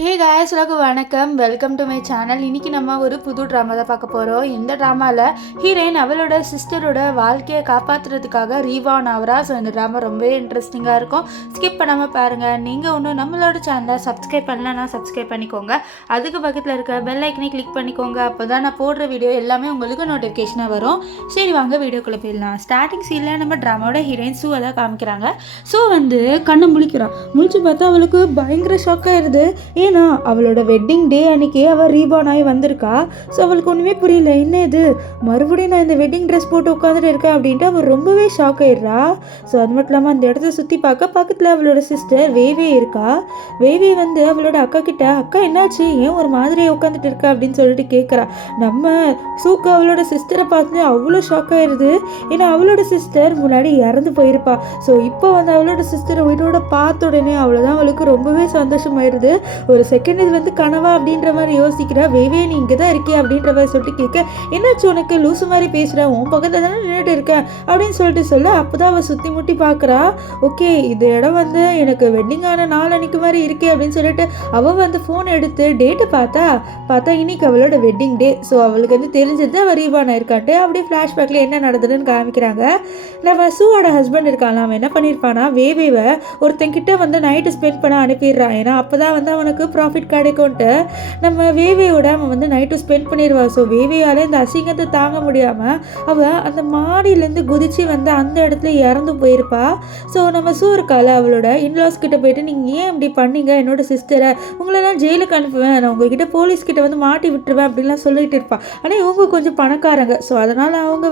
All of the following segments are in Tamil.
ஹே காய்ஸ், எல்லாருக்கும் வணக்கம். Welcome to my channel. இன்றைக்கி நம்ம ஒரு புது ட்ராமா தான் பார்க்க போகிறோம். இந்த ட்ராமாவில் ஹீரோயின் அவளோட சிஸ்டரோட வாழ்க்கையை காப்பாற்றுறதுக்காக ரீவான் ஆகிறா. ஸோ இந்த ட்ராமா ரொம்பவே இன்ட்ரெஸ்டிங்காக இருக்கும். ஸ்கிப் பண்ணாமல் பாருங்கள். நீங்கள் ஒன்றும் நம்மளோட சேனலை சப்ஸ்கிரைப் பண்ணலன்னா சப்ஸ்கிரைப் பண்ணிக்கோங்க. அதுக்கு பக்கத்தில் இருக்க பெல் ஐக்கனை கிளிக் பண்ணிக்கோங்க. அப்போ தான் நான் போடுற வீடியோ எல்லாமே உங்களுக்கு நோட்டிஃபிகேஷனாக வரும். சரி வாங்க வீடியோக்குள்ளே போயிடலாம். ஸ்டார்டிங் சீனில் நம்ம ட்ராமாவோட ஹீரோயின் ஷூவை தான் காமிக்கிறாங்க. ஷூ கண்ணை முழிக்கிறான். முழிச்சு பார்த்தா அவளுக்கு பயங்கர ஷாக்காயிருது. ஏன்னா அவளோட வெட்டிங் டே அன்னைக்கே அவள் ரீபான் ஆகி வந்திருக்கா. ஸோ அவளுக்கு ஒன்றுமே புரியல. என்ன இது, மறுபடியும் நான் இந்த வெட்டிங் ட்ரெஸ் போட்டு உட்காந்துட்டு இருக்கேன் அப்படின்ட்டு அவள் ரொம்பவே ஷாக் ஆயிடுறா. ஸோ அது மட்டும் இல்லாமல் அந்த இடத்த சுற்றி பார்க்க பக்கத்தில் அவளோட சிஸ்டர் வேவே இருக்கா. வேவே அவளோட அக்கா கிட்ட, அக்கா என்னாச்சு, ஏன் ஒரு மாதிரியே உட்காந்துட்டு இருக்கா அப்படின்னு சொல்லிட்டு கேட்குறா. நம்ம சூக்கு அவளோட சிஸ்டரை பார்த்து அவ்வளோ ஷாக் ஆயிடுது. ஏன்னா அவளோட சிஸ்டர் முன்னாடி இறந்து போயிருப்பா. ஸோ இப்போ அவளோட சிஸ்டரை உயிரோட பார்த்த உடனே அவ்வளோதான் அவளுக்கு ரொம்பவே சந்தோஷமாயிருது. ஒரு செகண்ட் இது கனவா அப்படின்ற மாதிரி யோசிக்கிறா. வேவே நீ இங்கே தான் இருக்கியா அப்படின்ற மாதிரி சொல்லிட்டு கேட்க, என்னாச்சு உனக்கு, லூசு மாதிரி பேசுகிறேன், உன் பக்கத்தில் தானே நின்றுட்டு இருக்கேன் அப்படின்னு சொல்லிட்டு சொல்ல, அப்போ தான் அவள் சுற்றி முட்டி பார்க்குறா. ஓகே, இந்த இடம் எனக்கு வெட்டிங் ஆன நாள் அன்னைக்கு மாதிரி இருக்கே அப்படின்னு சொல்லிட்டு அவள் ஃபோன் எடுத்து டேட்டை பார்த்தா இன்னைக்கு அவளோட வெட்டிங் டே. ஸோ அவளுக்கு தெரிஞ்சது அவள் ரீபான் இருக்கான்ட்டு அப்படியே ஃப்ளாஷ்பேக்கில் என்ன நடந்ததுன்னு காமிக்கிறாங்க. நம்ம சூவோட ஹஸ்பண்ட் இருக்கான், அவன் என்ன பண்ணியிருப்பானா, வேவேவை ஒருத்தங்கிட்ட நைட்டு ஸ்பெண்ட் பண்ண அனுப்பிடுறான். ஏன்னா அப்போ தான் அவனுக்கு ப்ராஃபிட் கிடைக்கும்ட்டு நம்ம வேவேயோட அவன் நைட்டு ஸ்பெண்ட் பண்ணிடுவான். ஸோ வேவேயால் இந்த அசிங்கத்தை தாங்க முடியாமல் அவள் அந்த மாடியிலேருந்து குதிச்சு அந்த இடத்துல இறந்து போயிருப்பா. ஸோ நம்ம சூ இருக்கால, அவளோட இன்லாஸ் கிட்ட போயிட்டு, நீங்கள் ஏன் இப்படி பண்ணீங்க என்னோட சிஸ்டரை, உங்களெல்லாம் ஜெயிலுக்கு அனுப்புவேன், நான் உங்ககிட்ட போலீஸ்கிட்ட மாட்டி விட்டுருவேன் அப்படின்லாம் சொல்லிட்டு இருப்பாள். ஆனால் இவங்க கொஞ்சம் பணக்காரங்க. ஸோ அதனால் அவங்க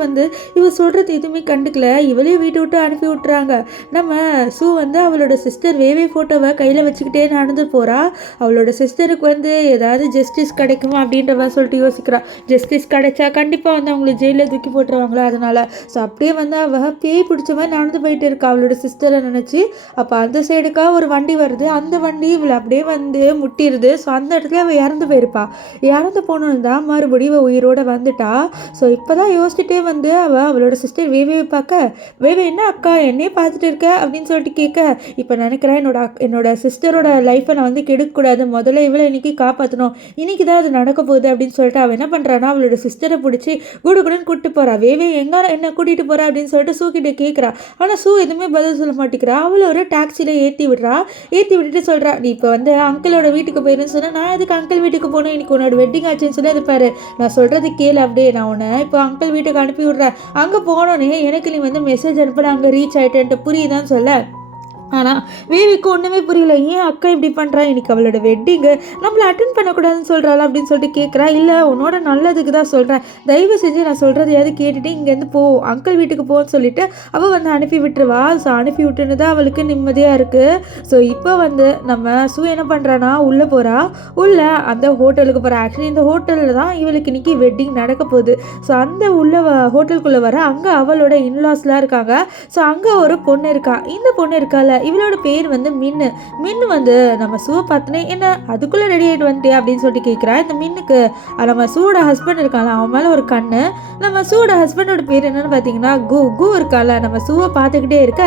இவ சொல்கிறது எதுவுமே கண்டுக்கல, இவளையும் வீட்டை விட்டு அனுப்பி விட்டுறாங்க. நம்ம சூ அவளோட சிஸ்டர் வேவே ஃபோட்டோவை கையில் வச்சுக்கிட்டே நடந்து போகிறா. அவளோட சிஸ்டருக்கு ஏதாவது ஜஸ்டிஸ் கிடைக்குமா அப்படின்ற மாதிரி சொல்லிட்டு யோசிக்கிறான். ஜஸ்டிஸ் கிடைச்சா கண்டிப்பாக அவங்களை ஜெயிலில் தூக்கி போட்டுருவாங்களா, அதனால். ஸோ அப்படியே அவள் பேய் பிடிச்ச மாதிரி நடந்து போயிட்டு இருக்கா அவளோட சிஸ்டரை நினச்சி. அப்போ அந்த சைடுக்காக ஒரு வண்டி வருது. அந்த வண்டி இவளை அப்படியே முட்டிடுது. ஸோ அந்த இடத்துல அவள் இறந்து போயிருப்பா. இறந்து போனோன்னு தான் மறுபடியும் அவள் உயிரோடு வந்துட்டா. ஸோ இப்போ தான் யோசிச்சுட்டே அவளோட சிஸ்டர் வேவேவை பார்க்க, வேவே என்ன அக்கா என்னையே பார்த்துட்டு இருக்க அப்படின்னு சொல்லிட்டு கேட்க, இப்போ நினைக்கிறேன் என்னோட சிஸ்டரோட லைஃப்பை நான் கெடுக்கக்கூடாது, முதல்ல இவளை இன்னைக்கு காப்பாற்றணும், இன்னைக்கு தான் அது நடக்க போகுது அப்படின்னு சொல்லிட்டு அவள் என்ன பண்ணுறான்னா, அவளோட சிஸ்டரை பிடிச்சி குடுகுடுன்னு கூப்பிட்டு போகிறா. வேவே எங்கே என்ன கூட்டிகிட்டு போகிறா அப்படின்னு சொல்லிட்டு சூ கிட்டே கேட்குறா. ஆனால் சூ எதுவுமே பதில் சொல்ல மாட்டேங்கிறா. அவளை ஒரு டாக்ஸியில் ஏற்றி விட்டுட்டு சொல்கிறா, நீ இப்போ அங்கிளோட வீட்டுக்கு போயிருன்னு சொன்னால், நான் அதுக்கு அங்கிள் வீட்டுக்கு போகணும், இன்னைக்கு உன்னோட வெட்டிங் ஆச்சுன்னு சொல்லி அது பாரு, நான் சொல்கிறது கேளு, அப்படியே நான் உன்னை இப்போ அங்கிள் வீட்டுக்கு அனுப்பி விட்றேன், அங்கே போனோன்னே எனக்கு நீ மெசேஜ் அனுப்பினா அங்கே ரீச் ஆகிட்டேன்ட்டு புரியுதான்னு சொல்ல. ஆனால் வேவிக்கு ஒன்றுமே புரியல. ஏன் அக்கா இப்படி பண்ணுறா, இன்னைக்கு அவளோட வெட்டிங்கு, நம்மளை அட்டென்ட் பண்ணக்கூடாதுன்னு சொல்கிறாள் அப்படின்னு சொல்லிட்டு கேட்குறா. இல்லை உன்னோட நல்லதுக்கு தான் சொல்கிறேன், தயவு செஞ்சு நான் சொல்கிறதையாவது கேட்டுட்டு இங்கேருந்து போ, அங்கிள் வீட்டுக்கு போன்னு சொல்லிட்டு அவள் அனுப்பி விட்டுருவா. ஸோ அனுப்பி விட்டுன்னு தான் அவளுக்கு நிம்மதியாக இருக்குது. ஸோ இப்போ நம்ம சூ என்ன பண்ணுறான்னா, உள்ளே போகிறா. உள்ளே அந்த ஹோட்டலுக்கு போகிறா. ஆக்சுவலி இந்த ஹோட்டலில் தான் இவளுக்கு இன்னைக்கு வெட்டிங் நடக்க போகுது. ஸோ அந்த ஹோட்டலுக்குள்ளே வர அங்கே அவளோட இன்லாஸ்லாம் இருக்காங்க. ஸோ அங்கே ஒரு பொண்ணு இருக்கா. இந்த பொண்ணு இருக்கால, இவளோட பேர் மின்னு நம்ம சூவை பார்த்துனே, என்ன அதுக்குள்ளே ரெடி ஆகிட்டு வந்துட்டே அப்படின்னு சொல்லிட்டு கேட்குறா. இந்த மின்னுக்கு நம்ம சூவோட ஹஸ்பண்ட் இருக்கால, அவன் மேலே ஒரு கண்ணு. நம்ம சூவோட ஹஸ்பண்டோட பேர் என்னன்னு பார்த்தீங்கன்னா கு இருக்கால. நம்ம சூவை பார்த்துக்கிட்டே இருக்க,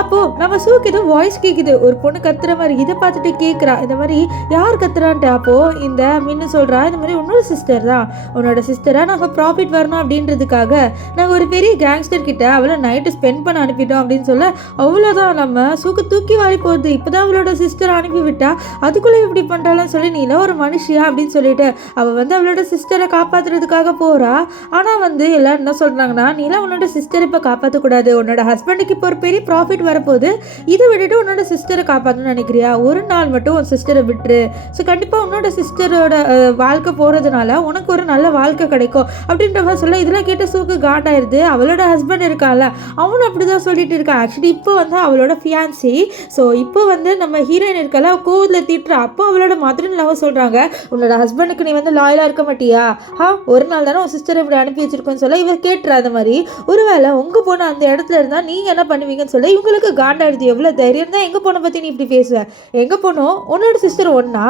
அப்போது நம்ம சூக்கு ஏதோ வாய்ஸ் கேட்குது, ஒரு பொண்ணு கத்துற மாதிரி. இதை பார்த்துட்டு கேட்குறா, இந்த மாதிரி யார் கத்துறான்ட்டு. அப்போது இந்த மின்னு சொல்கிறா, இந்த மாதிரி உன்னோட சிஸ்டர் தான், உன்னோட சிஸ்டராக நாங்கள் ப்ராஃபிட் வரணும் அப்படின்றதுக்காக நாங்கள் ஒரு பெரிய கேங்ஸ்டர் கிட்ட அவளை நைட்டு ஸ்பெண்ட் பண்ண அனுப்பிட்டோம் அப்படின்னு சொல்ல, அவ்வளோதான் நம்ம சூக்கு தூக்கி வாரி போகுது. இப்போதான் அவளோட சிஸ்டர் அனுப்பி விட்டா, அதுக்குள்ளே இப்படி பண்ணுறாலும் சொல்லி, நீ இல்லை ஒரு மனுஷியா அப்படின்னு சொல்லிட்டு அவள் அவளோட சிஸ்டரை காப்பாற்றுறதுக்காக போகிறா. ஆனால் எல்லாரும் என்ன சொல்கிறாங்கன்னா, நீலாம் உன்னோட சிஸ்டரை இப்போ காப்பாற்றக்கூடாது, உன்னோட ஹஸ்பண்டுக்கு இப்போ ஒரு பெரிய ப்ராஃபிட் வரப்போகுது, இதை விட்டுட்டு உன்னோட சிஸ்டரை காப்பாற்றணும்னு நினைக்கிறியா, ஒரு நாள் மட்டும் உன் சிஸ்டரை விட்டுரு. ஸோ கண்டிப்பாக உன்னோட சிஸ்டரோட வாழ்க்கை போகிறதுனால உனக்கு ஒரு நல்ல வாழ்க்கை கிடைக்கும் அப்படின்ற மாதிரி சொல்ல, இதெல்லாம் கேட்ட சூக்கு காண்டாயிருது. அவளோட ஹஸ்பண்ட் இருக்கால, அவனும் அப்படி தான் சொல்லிட்டு இருக்கான். ஆக்சுவலி இப்போ அவளோட ஃபியான்சி. ஸோ இப்போ நம்ம ஹீரோயின் இருக்கல, கோவத்தில் திட்டுறா. அப்போ அவளோட மதர் லவ் சொல்கிறாங்க, உன்னோட ஹஸ்பண்டுக்கு நீ லாயலாக இருக்க மாட்டியா, ஒரு நாள் தானே உன் சிஸ்டரை இப்படி அனுப்பி வச்சிருக்கோன்னு சொல்ல இவர் கேட்டுறா. அந்த மாதிரி ஒருவேளை உங்கள் பொண்ணு அந்த இடத்துல இருந்தால் நீங்கள் என்ன பண்ணுவீங்கன்னு சொல்ல இவங்களுக்கு காண்டாயிடுது. எவ்வளோ தைரியம் தான் எங்கள் பொண்ணை பற்றி நீ இப்படி பேசுவேன், எங்கள் பொண்ணும் உன்னோட சிஸ்டர் ஒன்றா,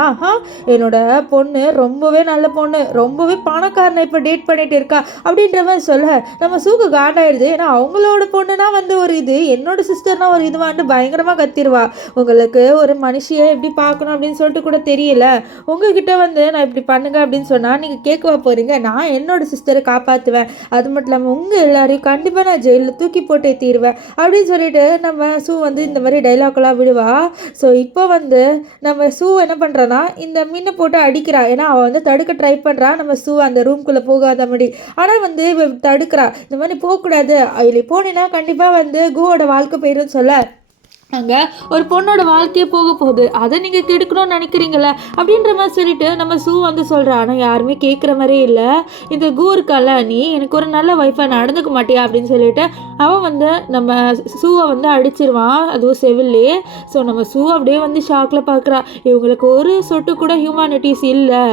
என்னோட பொண்ணு ரொம்பவே நல்ல பொண்ணு, ரொம்பவே பணக்காரனை இப்போ டேட் பண்ணிட்டு இருக்கா அப்படின்ற மாதிரி சொல்ல நம்ம சூக்கு காண்டாயிடுது. ஏன்னா அவங்களோட பொண்ணுனா ஒரு இது, என்னோட சிஸ்டர்னா ஒரு இதுவாண்டு பயங்கரமாக பயங்கரமாக கத்திடுவா. உங்களுக்கு ஒரு மனுஷியை எப்படி பார்க்கணும் அப்படின்னு சொல்லிட்டு கூட தெரியல, உங்ககிட்ட வந்து நான் இப்படி பண்ணுங்க அப்படின்னு சொன்னால் நீங்கள் கேட்கவா போகிறீங்க? நான் என்னோட சிஸ்டரை காப்பாற்றுவேன், அது மட்டும் இல்லாமல் உங்கள் எல்லாரையும் கண்டிப்பாக நான் ஜெயிலில் தூக்கி போட்டே தீருவேன் அப்படின்னு சொல்லிட்டு நம்ம சூ வந்து இந்த மாதிரி டைலாக்லாம் விடுவா. ஸோ இப்போ வந்து நம்ம சூ என்ன பண்ணுறான்னா இந்த மீனை போட்டு அடிக்கிறா. ஏன்னா அவள் வந்து தடுக்க ட்ரை பண்ணுறா நம்ம சூ அந்த ரூம்குள்ளே போகாத மாதிரி. ஆனால் வந்து தடுக்கிறா, இந்த மாதிரி போகக்கூடாது, அதில் போனேன்னா கண்டிப்பாக வந்து கூவோட வாழ்க்கை போயிடும் சொல்ல அங்கே ஒரு பொண்ணோட வாழ்க்கையே போக போகுது, அதை நீங்கள் கெடுக்கணும்னு நினைக்கிறீங்களே அப்படின்ற மாதிரி சொல்லிட்டு நம்ம சூ வந்து சொல்கிறா. ஆனால் யாருமே கேட்குற மாதிரியே இல்லை. இந்த கூ இருக்கால, நீ எனக்கு ஒரு நல்ல ஒய்ஃபாக நடந்துக்க மாட்டியா அப்படின்னு சொல்லிட்டு அவன் வந்து நம்ம சூவை வந்து அடிச்சிருவான், அதுவும் செவிலே. ஸோ நம்ம சூ அப்படியே வந்து ஷாக்கில் பார்க்குறா. இவங்களுக்கு ஒரு சொட்டு கூட ஹியூமானிட்டிஸ் இல்லை,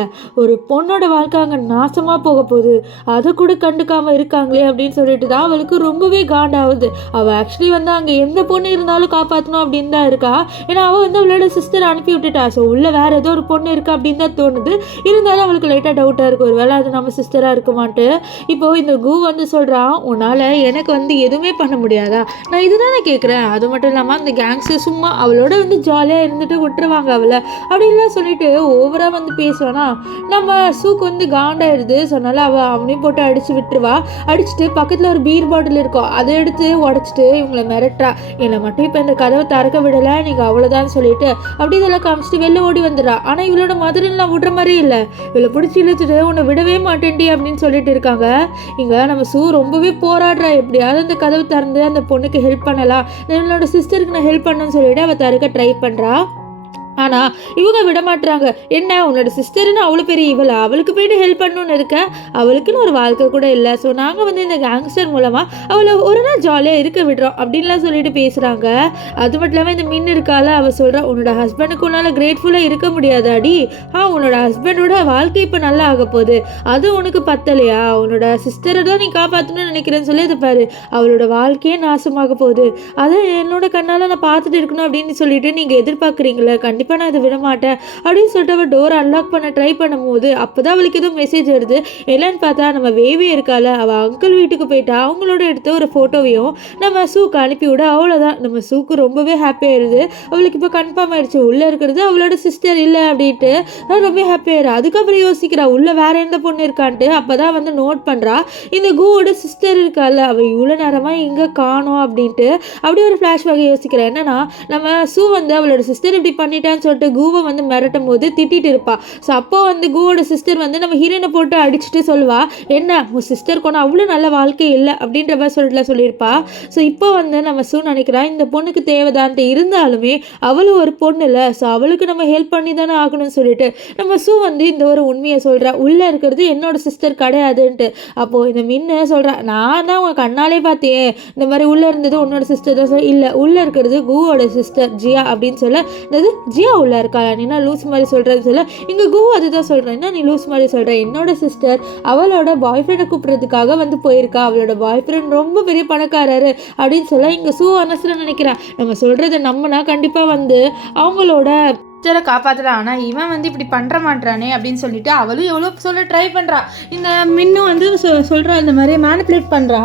ஒரு பொண்ணோட வாழ்க்கை அங்கே நாசமாக போக போகுது, அதை கூட கண்டுக்காமல் இருக்காங்களே அப்படின்னு சொல்லிட்டு தான் அவளுக்கு ரொம்பவே காண்டாகுது. அவள் ஆக்சுவலி வந்து அங்கே எந்த பொண்ணு இருந்தாலும் காப்பாற்றணும் அப்படின்னு தான் இருக்கா. ஏன்னா அவள் வந்து அவளோட சிஸ்டர் அனுப்பி விட்டுட்டா. ஸோ உள்ள வேற ஏதோ ஒரு பொண்ணு இருக்கா அப்படின்னு தான் தோணுது. இருந்தாலும் அவளுக்கு லைட்டாக டவுட்டாக இருக்குது, ஒரு வேளை அது நம்ம சிஸ்டராக இருக்குமான்ட்டு. இப்போது இந்த கூ வந்து சொல்கிறான், உன்னால் எனக்கு வந்து எதுவுமே பண்ண முடியாதா, நான் இதுதானே கேட்குறேன். அது மட்டும் இல்லாமல் அந்த கேங்ஸு சும்மா அவளோட வந்து ஜாலியாக இருந்துட்டு விட்டுருவாங்க அவளை அப்படின்லாம் சொல்லிட்டு ஓவராக வந்து பேசுவானா. நம்ம சூக்கு வந்து காண்டாயிடுது. சொன்னால அவள் அவனையும் போட்டு அடித்து விட்டுருவா. அடிச்சுட்டு பக்கத்தில் ஒரு பீர் பாட்டில் இருக்கும், அதை எடுத்து உடச்சிட்டு இவங்களை மிரட்டுறா. என்னை மட்டும் இப்போ இந்த கதவை திறக்க விடலை, நீங்கள் அவ்வளோதான் சொல்லிட்டு அப்படி இதெல்லாம் காமிச்சிட்டு வெளில ஓடி வந்துடுறா. ஆனால் இவளோட மதுரெல்லாம் விடுற மாதிரி இல்லை, இவளை பிடிச்சி இழுத்துட்டு உன்னை விடவே மாட்டேன்டி அப்படின்னு சொல்லிட்டு இருக்காங்க. இங்கே நம்ம சூ ரொம்பவே போராடுறா, எப்படியாவது அந்த கதவு திறந்து அந்த பொண்ணுக்கு ஹெல்ப் பண்ணலாம், என்னோட சிஸ்டருக்கு நான் ஹெல்ப் பண்ணணும்னு சொல்லிட்டு அவள் திறக்க ட்ரை பண்ணுறா. ஆனால் இவங்க விட மாட்டுறாங்க. என்ன உன்னோட சிஸ்டர்னு அவ்வளோ பெரிய இவளா, அவளுக்கு போய்ட்டு ஹெல்ப் பண்ணணுன்னு இருக்க, அவளுக்குன்னு ஒரு வாழ்க்கை கூட இல்லை. ஸோ நாங்கள் வந்து இந்த கேங்ஸ்டர் மூலமாக அவளை ஒரு நாள் ஜாலியாக இருக்க விடுறோம் அப்படின்லாம் சொல்லிட்டு பேசுகிறாங்க. அது மட்டும் இல்லாமல் இந்த மின் இருக்கால, அவள் சொல்கிறா, உன்னோட ஹஸ்பண்டுக்கு உன்னால் கிரேட்ஃபுல்லாக இருக்க முடியாதாடி, உன்னோட ஹஸ்பண்டோட வாழ்க்கை இப்போ நல்லா ஆக போகுது, அது உனக்கு பத்தலையா, உன்னோட சிஸ்டரை தான் நீ காப்பாற்றணும்னு நினைக்கிறேன்னு சொல்லி அதை பாரு, அவளோட வாழ்க்கையே நாசமாக போகுது, அதை என்னோட கண்ணால் நான் பார்த்துட்டு இருக்கணும் அப்படின்னு சொல்லிட்டு நீங்கள் எதிர்பார்க்குறீங்களே, கண்டிப்பாக நான் அதை விட மாட்டேன் அப்படின்னு சொல்லிட்டு அவள் டோரை அன்லாக் பண்ண ட்ரை பண்ணும்போது அப்போ தான் அவளுக்கு ஏதோ மெசேஜ் வருது. என்னன்னு பார்த்தா நம்ம வேவே இருக்கால, அவள் அங்கிள் வீட்டுக்கு போயிட்டா. அவங்களோட எடுத்த ஒரு ஃபோட்டோவையும் நம்ம சூக்கு அனுப்பி விட, அவ்வளோதான் நம்ம சூக்கு ரொம்பவே ஹாப்பியாகிடுது. அவளுக்கு இப்போ கன்ஃபார்ம் ஆயிடுச்சு உள்ளே இருக்கிறது அவளோட சிஸ்டர் இல்லை அப்படின்ட்டு. ரொம்ப ஹாப்பியாயிடுறா. அதுக்கப்புறம் யோசிக்கிறா உள்ளே வேற எந்த பொண்ணு இருக்கான்ட்டு. அப்போ தான் வந்து நோட் பண்ணுறா, இந்த கூவோட சிஸ்டர் இருக்கால, அவள் இவ்வளோ நேரமாக இங்கே காணோம் அப்படின்ட்டு. அப்படியே ஒரு ஃப்ளாஷ்பேக் யோசிக்கிறேன். என்னன்னா நம்ம சூ வந்து அவளோட சிஸ்டர் இப்படி பண்ணிட்டான்னு சொல்லிட்டு கூவை வந்து மிரட்டும் போது திட்டிட்டு இருப்பா. ஸோ அப்போ வந்து கூவோட சிஸ்டர் வந்து நம்ம ஹீரோயினை போட்டு அடிச்சுட்டு சொல்லுவா, என்ன உன் சிஸ்டருக்கு ஒன்று அவ்வளோ நல்ல வாழ்க்கை இல்லை அப்படின்ற மாதிரி சொல்லியிருப்பா. ஸோ இப்போ வந்து நம்ம சூ நினைக்கிறா, இந்த பொண்ணுக்கு தேவைதான்ட்டு, இருந்தாலுமே அவளும் ஒரு பொண்ணு இல்லை, ஸோ அவளுக்கு நம்ம ஹெல்ப் பண்ணி தானே ஆகணும்னு சொல்லிட்டு நம்ம சூ வந்து இந்த ஒரு உண்மையை சொல்கிறா, உள்ளே இருக்கிறது என்னோட சிஸ்டர் கிடையாதுன்ட்டு. அப்போது இந்த மின்ன சொல்கிறா, நான் தான் உங்கள் கண்ணாலே பார்த்தேன், இந்த மாதிரி உள்ளே இருந்தது உன்னோட சிஸ்டர் தான். இல்லை, உள்ளே இருக்கிறது கூவோட சிஸ்டர் ஜியா அப்படின்னு சொல்ல, என்னது ஜியா உள்ள இருக்கா, நீனா லூஸ் மாதிரி சொல்கிறது சொல்ல, இங்கே கூ அதுதான் சொல்கிறேன், என்ன நீ லூஸ் மாதிரி சொல்கிற, என்னோட சிஸ்டர் அவளோட பாய் ஃப்ரெண்டை கூப்பிட்றதுக்காக வந்து போயிருக்கா, அவளோட பாய் ஃப்ரெண்ட் ரொம்ப பெரிய பணக்காரரு அப்படின்னு சொல்ல, இங்கே சூ மனசில் நினைக்கிறா, நம்ம சொல்கிறத நம்பினா கண்டிப்பாக வந்து அவங்களோட சிஸ்டரை காப்பாற்றலாம். ஆனால் இவன் வந்து இப்படி பண்ணுற மாட்டானே அப்படின்னு சொல்லிட்டு அவளும் எவ்வளோ சொல்ல ட்ரை பண்ணுறா. இந்த மின்னும் வந்து சொல்கிறா, இந்த மாதிரி மேனிப்புலேட் பண்ணுறா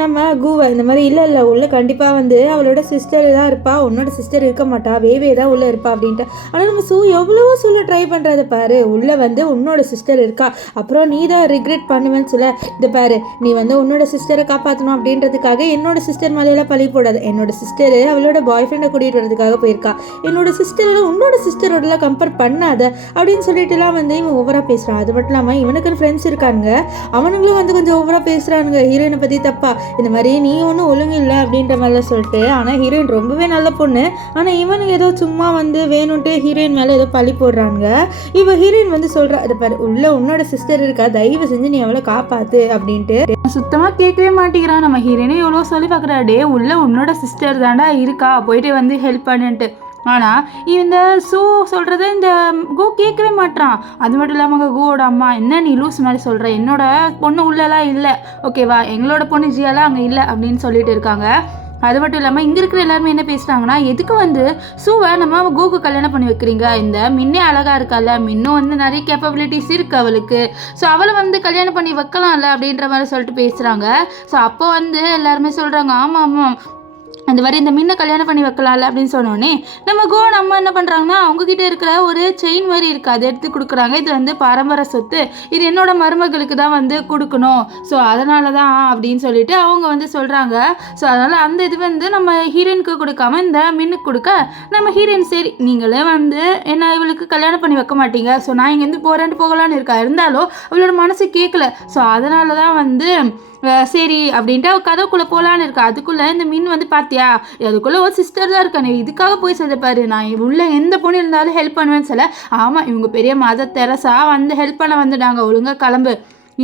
நம்ம கூவை, இந்த மாதிரி இல்லை உள்ள கண்டிப்பாக வந்து அவளோட சிஸ்டர் தான் இருப்பா, உன்னோட சிஸ்டர் இருக்க மாட்டா, வேவே தான் உள்ளே இருப்பா அப்படின்ட்டு. ஆனால் நம்ம சூ எவ்வளவோ சொல்ல ட்ரை பண்ணுறத பாரு, உள்ளே வந்து உன்னோட சிஸ்டர் இருக்கா, அப்புறம் நீ தான் ரிக்ரெட் பண்ணுவேன்னு சொல்ல, இது பாரு நீ வந்து உன்னோட சிஸ்டரை காப்பாற்றணும் அப்படின்றதுக்காக என்னோட சிஸ்டர் மேலையெல்லாம் பழி போடாது, என்னோட சிஸ்டரு அவளோட பாய் ஃப்ரெண்டை கூட்டிகிட்டு வரதுக்காக போயிருக்கா, என்னோட சிஸ்டரை உன்னோட சிஸ்டரோடலாம் கம்பேர் பண்ணாத அப்படின்னு சொல்லிட்டுலாம் வந்து இவன் ஓவராக பேசுகிறான். அது மட்டும் இல்லாமல் இவனுக்கு ஃப்ரெண்ட்ஸ் இருக்கானுங்க, அவனுங்களும் வந்து கொஞ்சம் ஓவராக பேசுகிறானுங்க ஹீரோயினை பற்றி தப்பா, இந்த மாதிரி நீ ஒன்றும் ஒழுங்கு இல்லை அப்படின்ற மாதிரிலாம் சொல்லிட்டு. ஆனால் ஹீரோயின் ரொம்பவே நல்ல பொண்ணு, ஆனால் இவனுக்கு ஏதோ சும்மா வந்து வேணும்ட்டு ஹீரோயின் மேலே ஏதோ பழி போடுறாங்க. இப்போ ஹீரோயின் வந்து சொல்கிறா, அது பாரு உள்ள உன்னோட சிஸ்டர் இருக்கா, தயவு செஞ்சு நீ அவளை காப்பாற்று அப்படின்ட்டு. சுத்தமாக கேட்கவே மாட்டேங்கிறான். நம்ம ஹீரோயினும் எவ்வளோ சொல்லி பார்க்குறா, டே உள்ள உன்னோட சிஸ்டர் தாண்டா இருக்கா, போயிட்டு வந்து ஹெல்ப் பண்ணுன்ட்டு. ஆனால் இந்த சூ சொல்கிறத இந்த கோ கேட்கவே மாட்டான். அது மட்டும் இல்லாமல் கோவோட அம்மா, என்ன நீ லூஸ் மாதிரி சொல்கிற, என்னோட பொண்ணு உள்ளலாம் இல்லை, ஓகேவா, எங்களோட பொண்ணு ஜியாலாம் அங்கே இல்லை அப்படின்னு சொல்லிட்டு இருக்காங்க. அது மட்டும் இல்லாமல் இங்கே இருக்கிற எல்லாருமே என்ன பேசுகிறாங்கன்னா, எதுக்கு வந்து சூவை நம்ம கோக்கு கல்யாணம் பண்ணி வைக்கிறீங்க, இந்த மின்னே அழகாக இருக்கால, மின்னும் வந்து நிறைய கேப்பபிலிட்டிஸ் இருக்குது அவளுக்கு, ஸோ அவளை வந்து கல்யாணம் பண்ணி வைக்கலாம்ல அப்படின்ற மாதிரி சொல்லிட்டு பேசுகிறாங்க. ஸோ அப்போ வந்து எல்லாருமே சொல்கிறாங்க, ஆமாம் அந்த மாதிரி இந்த மின்னை கல்யாணம் பண்ணி வைக்கலாம்ல அப்படின்னு சொன்னோடனே நம்ம கோன் அம்மா என்ன பண்ணுறாங்கன்னா அவங்கக்கிட்ட இருக்கிற ஒரு செயின் மாதிரி இருக்குது அதை எடுத்து கொடுக்குறாங்க. இது வந்து பரம்பரை சொத்து, இது என்னோட மருமகளுக்கு தான் வந்து கொடுக்கணும், ஸோ அதனால தான் அப்படின்னு சொல்லிட்டு அவங்க வந்து சொல்கிறாங்க. ஸோ அதனால் அந்த இது வந்து நம்ம ஹீரோயினுக்கு கொடுக்காம இந்த மின்னுக்கு கொடுக்க நம்ம ஹீரோயின் சரி நீங்களே வந்து என்ன இவளுக்கு கல்யாணம் பண்ணி வைக்க மாட்டீங்க, ஸோ நான் இங்கேருந்து போகிறேன்ட்டு போகலான்னு இருக்கா, இருந்தாலும் அவளோட மனசு கேட்கல. ஸோ அதனால தான் வந்து சரி அப்படின்ட்டு அவள் கதைக்குள்ளே போகலான்னு இருக்கா. அதுக்குள்ளே இந்த மின் வந்து பார்த்தியா அதுக்குள்ளே ஒரு சிஸ்டர் தான் இருக்கா, நீ இதுக்காக போய் சொல்லிப்பாரு நான் உள்ள எந்த பொண்ணு இருந்தாலும் ஹெல்ப் பண்ணுவேன்னு சொல்ல. ஆமாம் இவங்க பெரிய மதர் தெரசா வந்து ஹெல்ப் பண்ண வந்துட்டாங்க, ஒழுங்காக கிளம்பு,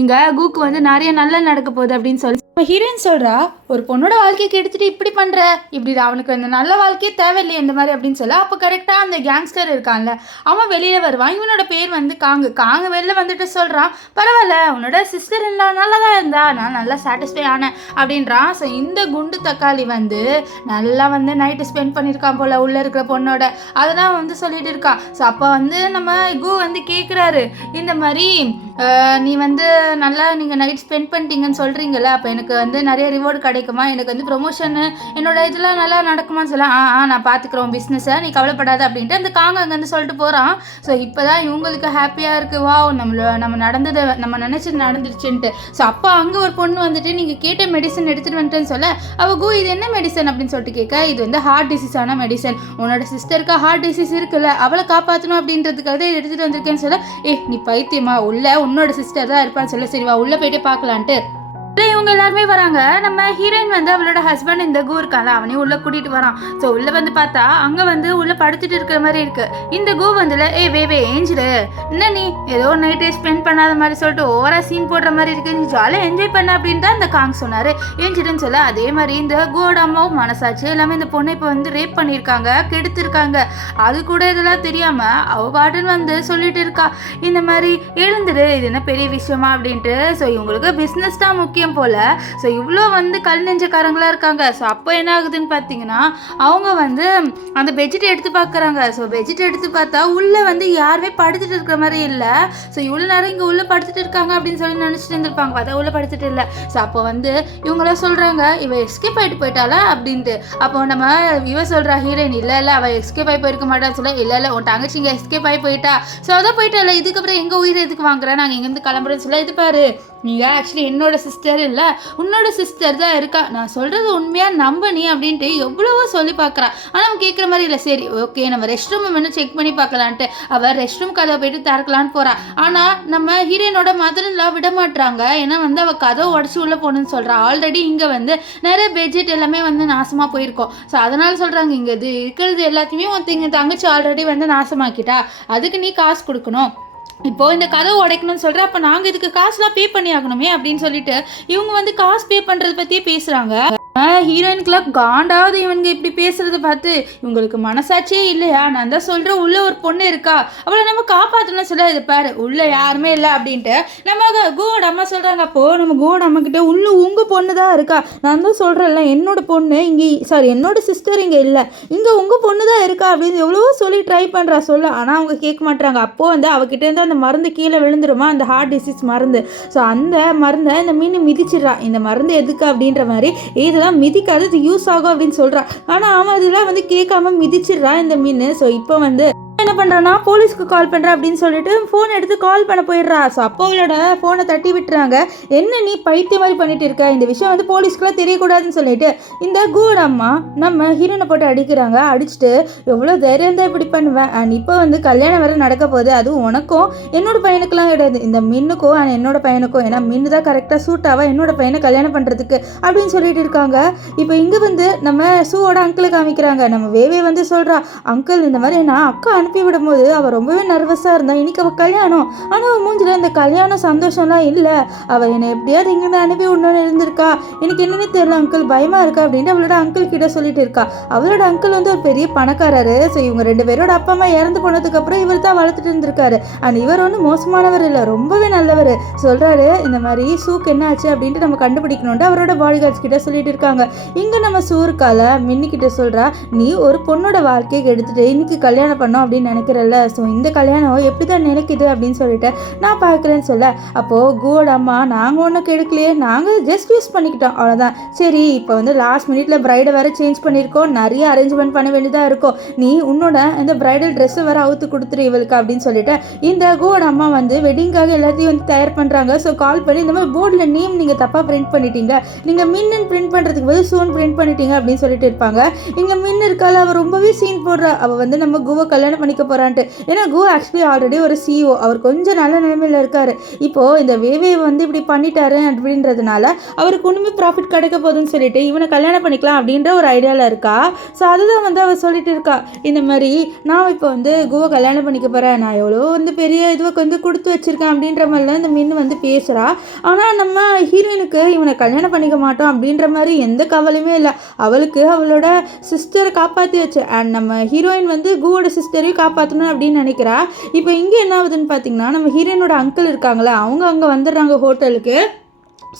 இங்கே கூக்கு வந்து நிறைய நல்ல நடக்க போகுது அப்படின்னு சொல்லி இப்போ ஹீரோயின் சொல்கிறா ஒரு பொண்ணோட வாழ்க்கைக்கு எடுத்துகிட்டு இப்படி பண்ணுற, இப்படி அவனுக்கு அந்த நல்ல வாழ்க்கையே தேவையில்லையே இந்த மாதிரி அப்படின்னு சொல்ல. அப்போ கரெக்டாக அந்த கேங்ஸ்டர் இருக்கான்ல அவன் வெளியில் வருவான். இவனோட பேர் வந்து காங்கு வெளில வந்துட்டு சொல்கிறான் பரவாயில்ல உன்னோட சிஸ்டர் இல்லை நல்லா தான் இருந்தா, நான் நல்லா சாட்டிஸ்ஃபை ஆனேன் அப்படின்றான். ஸோ இந்த குண்டு தக்காளி வந்து நல்லா வந்து நைட்டு ஸ்பெண்ட் பண்ணியிருக்கான் போல் உள்ளே இருக்கிற பொண்ணோட, அதை தான் வந்து சொல்லிட்டு இருக்கான். ஸோ அப்போ வந்து நம்ம கு வந்து கேட்குறாரு இந்த மாதிரி நீ வந்து நல்லா நீங்கள் நைட் ஸ்பெண்ட் பண்ணிட்டீங்கன்னு சொல்கிறீங்கள, அப்போ எனக்கு வந்து நிறைய ரிவார்டு கிடைக்குமா, எனக்கு வந்து ப்ரொமோஷனு என்னோட இதெல்லாம் நல்லா நடக்குமான்னு சொல்ல. நான் பார்த்துக்குறோம் பிஸ்னஸை நீ கவலைப்படாத அப்படின்ட்டு அந்த அங்கேருந்து சொல்லிட்டு போகிறான். ஸோ இப்போ தான் இவங்களுக்கு ஹாப்பியாக இருக்குது, வா நம்ம நடந்ததை நம்ம நினச்சது நடந்துருச்சுன்ட்டு. ஸோ அப்போ அங்கே ஒரு பொண்ணு வந்துட்டு நீங்கள் கேட்ட மெடிசன் எடுத்துகிட்டு வந்துட்டேன்னு சொல்ல அவள் கு இது என்ன மெடிசன் அப்படின்னு சொல்லிட்டு கேட்க, இது வந்து ஹார்ட் டிசீஸான மெடிசன், உன்னோட சிஸ்டருக்கு ஹார்ட் டிசீஸ் இருக்குல்ல அவளை காப்பாற்றணும் அப்படின்றதுக்காக தான் எடுத்துகிட்டு வந்திருக்கேன்னு சொல்ல. நீ பைத்தியமா உள்ள உன்னோட சிஸ்டர் தான் இருப்பான்னு சொல்ல. சரிவா உள்ள போயிட்டு பார்க்கலான்ட்டு இவங்க எல்லாருமே வராங்க. நம்ம ஹீரோயின் வந்து அவளோட ஹஸ்பண்ட் இந்த கு இருக்கால அவனையும் உள்ள கூட்டிட்டு வரான். ஸோ உள்ள வந்து பார்த்தா அங்க வந்து உள்ள படுத்துட்டு இருக்கிற மாதிரி இருக்கு. இந்த கு வந்துல வே ஏஞ்சிடு, என்ன நீ ஏதோ நைட்டே ஸ்பெண்ட் பண்ணாத மாதிரி சொல்லிட்டு ஓவரா சீன் போடுற மாதிரி இருக்கு, நீ ஜாலியாக என்ஜாய் பண்ண அப்படின்னு தான் இந்த காங் சொன்னாரு. ஏஞ்சிடுன்னு சொல்ல அதே மாதிரி இந்த குவோட அம்மாவும் மனசாச்சு எல்லாமே இந்த பொண்ணை இப்போ வந்து ரேப் பண்ணியிருக்காங்க, கெடுத்திருக்காங்க, அது கூட இதெல்லாம் தெரியாம அவ பாட்டுன்னு வந்து சொல்லிட்டு இருக்கா இந்த மாதிரி எழுந்துடு இது என்ன பெரிய விஷயமா அப்படின்ட்டு. ஸோ இவங்களுக்கு பிஸ்னஸ் தான் முக்கியம் போல. ஸோ இவ்வளோ வந்து கல் நெஞ்சக்காரங்களா இருக்காங்க. ஸோ அப்போ என்ன ஆகுதுன்னு பார்த்தீங்கன்னா அவங்க வந்து அந்த பெட்ஷீட் எடுத்து பார்க்குறாங்க. ஸோ பெட்ஷீட் எடுத்து பார்த்தா உள்ளே வந்து யாருமே படுத்துட்டு இருக்கிற மாதிரி இல்லை. ஸோ இவ்வளோ நேரம் இங்கே உள்ளே படுத்துட்டு இருக்காங்க அப்படின்னு சொல்லி நினச்சிட்டு இருந்திருப்பாங்க, பார்த்தா உள்ளே படுத்துட்டு இல்லை. ஸோ அப்போ வந்து இவங்களாம் சொல்கிறாங்க இவ எஸ்கேப் ஆகிட்டு போயிட்டாளா அப்படின்ட்டு. அப்போ நம்ம இவ சொல்கிறா ஹீரோயின் இல்லை அவள் எஸ்கேப் ஆகி போயிருக்க மாட்டான்னு சொல்ல, இல்லை உன் தங்கச்சி இங்கே எஸ்கேப் ஆகி போயிட்டா, ஸோ அதான் போயிட்டால இதுக்கப்புறம் எங்கள் உயிரை எதுக்கு வாங்குறேன், நாங்கள் இங்கேருந்து கிளம்புறேன்னு சொல்ல. இது பாரு நீங்கள் ஆக்சுவலி என்னோட சிஸ்டர் இல்லை உன்னோட சிஸ்டர் தான் இருக்கா, நான் சொல்கிறது உண்மையாக நம்ப நீ அப்படின்ட்டு எவ்வளவோ சொல்லி பார்க்குறான். ஆனால் அவன் கேட்குற மாதிரி இல்லை. சரி ஓகே நம்ம ரெஸ்ட் ரூம் வேணும் செக் பண்ணி பார்க்கலான்ட்டு அவள் ரெஸ்ட் ரூம் கதவை போயிட்டு திறக்கலான்னு போகிறான். ஆனால் நம்ம ஹீரோயினோட மதர்லாம் விட மாட்டுறாங்க. ஏன்னா வந்து அவள் கதவை உடச்சி உள்ளே போகணுன்னு சொல்கிறான். ஆல்ரெடி இங்கே வந்து நிறைய பெட்ஜெட் எல்லாமே வந்து நாசமாக போயிருக்கோம். ஸோ அதனால் சொல்கிறாங்க இங்கே இது இருக்கிறது எல்லாத்தையுமே உன் தங்கச்சி ஆல்ரெடி வந்து நாசமாக்கிட்டா, அதுக்கு நீ காசு கொடுக்கணும், இப்போது இந்த கதவை உடைக்கணும்னு சொல்கிறேன், அப்போ நாங்கள் இதுக்கு காசுலாம் பே பண்ணி ஆகணுமே அப்படின்னு சொல்லிட்டு இவங்க வந்து காசு பே பண்ணுறதை பற்றியே பேசுகிறாங்க. ஹீரோயினுக்குலாம் காண்டாவது இவனுங்க இப்படி பேசுறத பார்த்து இவங்களுக்கு மனசாட்சியே இல்லையா, நான் தான் சொல்கிறேன் உள்ள ஒரு பொண்ணு இருக்கா அவளை நம்ம காப்பாற்றணும்னு சொல்ல, இது பாரு உள்ள யாருமே இல்லை அப்படின்ட்டு நம்ம கோவோட அம்மா சொல்கிறாங்க. அப்போது நம்ம கோவோட அம்மா கிட்ட உள்ள உங்கள் பொண்ணு தான் இருக்கா, நான் தான் சொல்கிறேன்ல என்னோட பொண்ணு இங்கே என்னோட சிஸ்டர் இங்கே இல்லை, இங்கே உங்கள் பொண்ணு தான் இருக்கா அப்படின்னு எவ்வளவோ சொல்லி ட்ரை பண்ணுறா சொல்ல. ஆனால் அவங்க கேட்க மாட்டாங்க. அப்போது வந்து அவகிட்டேருந்து அந்த மருந்து கீழே விழுந்துருமா, அந்த ஹார்ட் டிசீஸ் மருந்து. ஸோ அந்த மருந்தை இந்த மீன் மிதிச்சிடுறா. இந்த மருந்து எதுக்கு அப்படின்ற மாதிரி இதெல்லாம் மிதிக்காது இது யூஸ் ஆகும் அப்படின்னு சொல்கிறான். ஆனால் அவன் அதெல்லாம் வந்து கேட்காம மிதிச்சிடுறான் இந்த மீன். ஸோ இப்போ வந்து என்ன பண்ணுறான்னா போலீஸ்க்கு கால் பண்ணுறா அப்படின்னு சொல்லிட்டு ஃபோன் எடுத்து கால் பண்ண போயிடுறா. ஸோ அப்போ அவளோட ஃபோனை தட்டி விட்டுறாங்க. என்ன நீ பைத்திய மாதிரி பண்ணிட்டு இருக்க, இந்த விஷயம் வந்து போலீஸ்க்குலாம் தெரியக்கூடாதுன்னு சொல்லிட்டு இந்த கூட அம்மா நம்ம ஹீரோனை போட்டு அடிக்கிறாங்க. அடிச்சுட்டு எவ்வளோ தைரியம் தான் இப்படி பண்ணுவேன், அண்ட் இப்போ வந்து கல்யாணம் வேறு நடக்க போகுது, அதுவும் உனக்கும் என்னோட பையனுக்குலாம் கிடையாது, இந்த மின்னுக்கும் அண்ட் என்னோட பையனுக்கும், ஏன்னா மின்னு தான் கரெக்டாக சூட் ஆவா என்னோட பையனை கல்யாணம் பண்ணுறதுக்கு அப்படின்னு சொல்லிட்டு இருக்காங்க. இப்போ இங்கே வந்து நம்ம சூவோட அங்கிளை காமிக்கிறாங்க. நம்ம வேவே வந்து சொல்கிறா அங்கிள் இந்த மாதிரி நான் அக்கா அனுப்பி விடும்போது அவள் ரொம்பவே நர்வஸாக இருந்தா, இன்னைக்கு அவள் கல்யாணம், ஆனால் அவள் மூஞ்சில் இந்த கல்யாணம் சந்தோஷம்லாம் இல்லை, அவள் என்னை எப்படியாவது இங்கேருந்து அனுப்பி விடணும்னு இருந்திருக்கா, எனக்கு என்னன்னே தெரியல அங்கிள் பயமாக இருக்கா அப்படின்ட்டு அவளோட அங்கிள் கிட்ட சொல்லிட்டு இருக்கா. அவளோட அங்கிள் வந்து ஒரு பெரிய பணக்காரரு. ஸோ இவங்க ரெண்டு பேரோட அப்பா அம்மா இறந்து போனதுக்கப்புறம் இவர் தான் வளர்த்துட்டு இருந்திருக்காரு. அண்ட் இவர் ஒன்றும் மோசமானவர் இல்லை, ரொம்பவே நல்லவர். சொல்கிறாரு இந்த மாதிரி சூக்கு என்ன ஆச்சு அப்படின்ட்டு நம்ம கண்டுபிடிக்கணுன்ட்டு அவரோட பாடி கார்ட்ஸ் கிட்ட சொல்லிட்டு இருக்காங்க. இங்கே நம்ம சூருக்கால மின்னிக்கிட்ட சொல்கிறா, நீ ஒரு பொண்ணோட வாழ்க்கையை எடுத்துட்டு இன்னைக்கு கல்யாணம் பண்ணோம் அப்படின்னு அப்படின்னு நினைக்கிறல்ல, ஸோ இந்த கல்யாணம் எப்படி தான் நினைக்குது அப்படின்னு சொல்லிட்டு நான் பார்க்குறேன்னு சொல்ல, அப்போது குவோட அம்மா நாங்கள் ஒன்றும் கெடுக்கலையே, நாங்கள் ஜஸ்ட் யூஸ் பண்ணிக்கிட்டோம் அவ்வளோதான். சரி இப்போ வந்து லாஸ்ட் மினிட்ல பிரைடை வேறு சேஞ்ச் பண்ணியிருக்கோம், நிறைய அரேஞ்ச்மெண்ட் பண்ண வேண்டியதாக இருக்கும், நீ உன்னோட இந்த பிரைடல் ட்ரெஸ்ஸை வேறு அவுத்து கொடுத்துரு இவளுக்கு அப்படின்னு சொல்லிட்டு இந்த குவோட அம்மா வந்து வெட்டிங்காக எல்லாத்தையும் வந்து தயார் பண்ணுறாங்க. ஸோ கால் பண்ணி இந்த மாதிரி போர்டில் நேம் நீங்கள் தப்பாக பிரிண்ட் பண்ணிட்டீங்க, நீங்கள் மின்னு பிரிண்ட் பண்ணுறதுக்கு பதில் சூன் பிரிண்ட் பண்ணிட்டீங்க அப்படின்னு சொல்லிட்டு இருப்பாங்க. இங்கே மின்னு இருக்கால, அவள் ரொம்பவே சீன் போடுறா, அவள் வந்து நம்ம குவை கல்யாணம் பண்ணிக்க போகிறான்ட்டு. ஏன்னா குவோ ஆக்சுவலி ஆல்ரெடி ஒரு சிஇஓ, அவர் கொஞ்சம் நல்ல நிலைமையில் இருக்கார். இப்போது இந்த வேவே வந்து இப்படி பண்ணிட்டாரு அப்படின்றதுனால அவருக்கு ஒன்றுமே ப்ராஃபிட் கிடைக்க போகுதுன்னு சொல்லிட்டு இவனை கல்யாணம் பண்ணிக்கலாம் அப்படின்ற ஒரு ஐடியாவில் இருக்கா. ஸோ அதுதான் வந்து அவள் சொல்லிட்டு இருக்கா, இந்த மாதிரி நான் இப்போ வந்து குவை கல்யாணம் பண்ணிக்க போகிறேன், நான் எவ்வளோ வந்து பெரிய இதுவை வந்து கொடுத்து வச்சுருக்கேன் அப்படின்ற மாதிரிலாம் இந்த மின்னு வந்து பேசுகிறா. ஆனால் நம்ம ஹீரோயினுக்கு இவனை கல்யாணம் பண்ணிக்க மாட்டோம் அப்படின்ற மாதிரி எந்த கவலையுமே இல்லை. அவளுக்கு அவளோட சிஸ்டரை காப்பாற்றி வச்சு அண்ட் நம்ம ஹீரோயின் வந்து குவோட சிஸ்டரையும் காப்பாற்றணும் அப்படின்னு நினைக்கிறா. இப்போ இங்கே என்ன ஆகுதுன்னு பார்த்தீங்கன்னா, நம்ம ஹீரோயினோட அங்கிள் இருக்காங்களே, அவங்க அங்கே வந்துடுறாங்க ஹோட்டலுக்கு.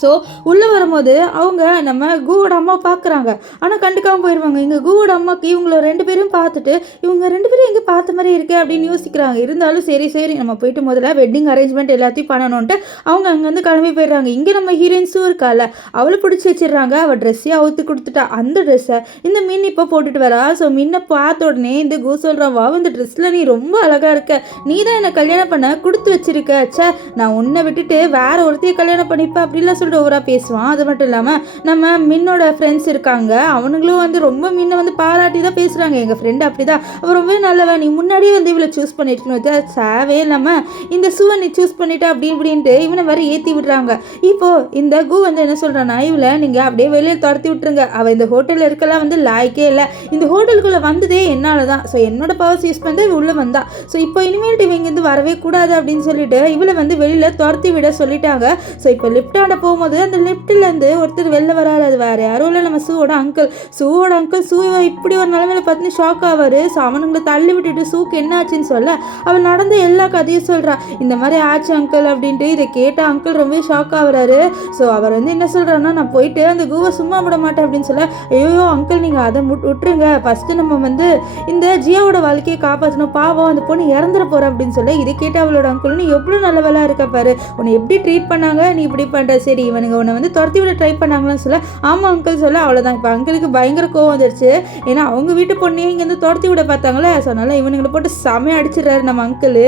ஸோ உள்ளே வரும்போது அவங்க நம்ம குவோட அம்மா பார்க்குறாங்க, ஆனால் கண்டுக்காமல் போயிடுவாங்க. இங்கே குவோட அம்மாவுக்கு இவங்கள 2 பேரும் பார்த்துட்டு இவங்க 2 பேரும் எங்கே பார்த்த மாதிரி இருக்கே அப்படின்னு யோசிக்கிறாங்க. இருந்தாலும் சரி சரி நம்ம போயிட்டு முதல்ல வெட்டிங் அரேஞ்ச்மெண்ட் எல்லாத்தையும் பண்ணணுன்ட்டு அவங்க அங்கேருந்து கிளம்பி போயிடுறாங்க. இங்கே நம்ம ஹீரோயின்ஸும் இருக்கால, அவளை பிடிச்சி வச்சிடுறாங்க. அவள் ட்ரெஸ்ஸையே அவுத்து கொடுத்துட்டா, அந்த ட்ரெஸ்ஸை இந்த மின் இப்போ போட்டுட்டு வரா. ஸோ மின்னை பார்த்த உடனே இந்த கு சொல்கிறாவா, இந்த ட்ரெஸ்ஸில் நீ ரொம்ப அழகாக இருக்க, நீ தான் என்னை கல்யாணம் பண்ண கொடுத்து வச்சிருக்க, சே நான் உன்னை விட்டுட்டு வேற ஒருத்தையும் கல்யாணம் பண்ணிப்பேன் அப்படிலாம் சொல்லிட்டு ஓவராக பேசுவான். அது மட்டும் இல்லாமல் நம்ம மின்னோட ஃப்ரெண்ட்ஸ் இருக்காங்க, அவனுங்களும் வந்து ரொம்ப மின்னை வந்து பாராட்டி தான் பேசுகிறாங்க. எங்கள் ஃப்ரெண்டு அப்படி தான், அவள் ரொம்பவே நல்லவன், நீ முன்னாடியே வந்து இவளை சூஸ் பண்ணியிருக்கணும், சேவே இல்லாமல் இந்த சூவை நீ சூஸ் பண்ணிட்டா அப்படி இப்படின்ட்டு இவனை வேறு ஏற்றி விடுறாங்க. இப்போது இந்த கு வந்து என்ன சொல்கிறான்னா, இவளை நீங்கள் அப்படியே வெளியில் துரத்தி விட்டுருங்க, அவள் இந்த ஹோட்டலில் இருக்கலாம் வந்து லாய்க்கே இல்லை, இந்த ஹோட்டலுக்குள்ளே வந்ததே என்னால் தான், ஸோ என்னோட பவர்ஸ் யூஸ் பண்ணி உள்ளே வந்தா, ஸோ இப்போ இனிமேல்ட்டு இவங்க இருந்து வரவே கூடாது அப்படின்னு சொல்லிட்டு இவளை வந்து வெளியில் துரத்தி விட சொல்லிட்டாங்க. ஸோ இப்போ லிஃப்டாண்ட போகும்போது அந்த லிஃப்ட்லேருந்து ஒருத்தர் வெளில வராது, அது வேறு யாரும் இல்லை நம்ம சூவோட அங்கிள் சூவை இப்படி ஒரு நிலைமையில பார்த்து ஷாக் ஆவார். ஸோ அவனுங்களை தள்ளி விட்டுட்டு சூக்கு என்ன ஆச்சுன்னு சொல்ல அவன் நடந்த எல்லா கதையும் சொல்கிறா, இந்த மாதிரி ஆச்சு அங்கிள் அப்படின்ட்டு. இதை கேட்ட அங்கிள் ரொம்ப ஷாக் ஆகுறாரு. ஸோ அவர் வந்து என்ன சொல்கிறாருன்னா, நான் போயிட்டு அந்த குவை சும்மா விட மாட்டேன் அப்படின்னு சொல்ல, ஐயோ அங்கிள் நீங்கள் அதை விட்டுருங்க, ஃபஸ்ட்டு நம்ம வந்து இந்த ஜியாவோட வாழ்க்கையை காப்பாற்றணும், பாவம் அந்த பொண்ணு இறந்துட போகிற அப்படின்னு சொல்ல, இதை கேட்டு அவளோட அங்கிள் நீ எவ்வளோ நல்ல வேலை இருக்க பாரு, உன்னை எப்படி ட்ரீட் பண்ணாங்க, நீ இப்படி பண்ணுற, சரி இவனுங்க உன்னை வந்து துரத்தி விட ட்ரை பண்ணாங்களான்னு சொல்ல, ஆமாம் அங்கிள் சொல்ல, அவ்வளோதான். இப்போ அங்கிளுக்கு பயங்கர கோவம் வந்துருச்சு, ஏன்னா அவங்க வீட்டு பொண்ணையே இங்கேருந்து துரத்தி விட பார்த்தாங்களே, ஸோ அதனால் இவனுங்களை போட்டு செமையாக அடிச்சிடறாரு நம்ம அங்கிள்.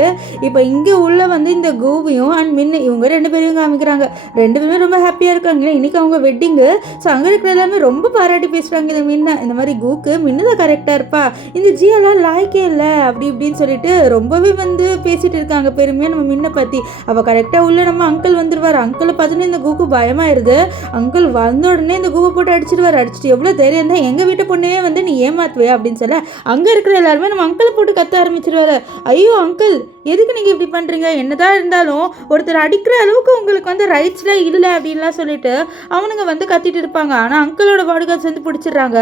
இப்போ இங்கே உள்ள வந்து இந்த கோவியும் அண்ட் மின்னு இவங்க 2 பேரையும் காமிக்கிறாங்க. 2 பேருமே ரொம்ப ஹாப்பியாக இருக்காங்களே, இன்றைக்கி அவங்க வெட்டிங்கு. ஸோ அங்கே இருக்கிற எல்லாமே ரொம்ப பாராட்டி பேசுகிறாங்க இந்த மின்னை, இந்த மாதிரி கூக்கு மின்னு தான் கரெக்டாக இருப்பா, இந்த ஜியெல்லாம் லாய்க்கே இல்லை அப்படி இப்படின்னு சொல்லிட்டு ரொம்பவே வந்து பேசிகிட்டு இருக்காங்க பெருமையாக நம்ம மின்னை பற்றி. அவள் கரெக்டாக உள்ள நம்ம அங்கிள் வந்துடுவார். அங்கிளை பார்த்துன்னு இந்த கூக்கு பயமாயிருது. அங்கிள் வந்த உடனே இந்த கூவை போட்டு அடிச்சிடுவார். அடிச்சுட்டு எவ்வளோ தைரியம் தான் எங்கள் வீட்டு பொண்ணையே வந்து நீ ஏமாத்துவே அப்படின்னு சொல்ல, அங்கே இருக்கிற எல்லாருமே நம்ம அங்கிளை போட்டு கத்த ஆரம்பிச்சிருவாரு. ஐயோ அங்கிள் எதுக்கு நீங்கள் இப்படி பண்ணுறீங்க, என்னதான் இருந்தாலும் ஒருத்தர் அடிக்கிற அளவுக்கு உங்களுக்கு வந்து ரைட்ஸ்லாம் இல்லை அப்படின்லாம் சொல்லிட்டு அவனுங்க வந்து கத்திட்டு இருப்பாங்க. ஆனால் அங்கிளோட பாடிகார்ட்ஸ் வந்து பிடிச்சிடுறாங்க.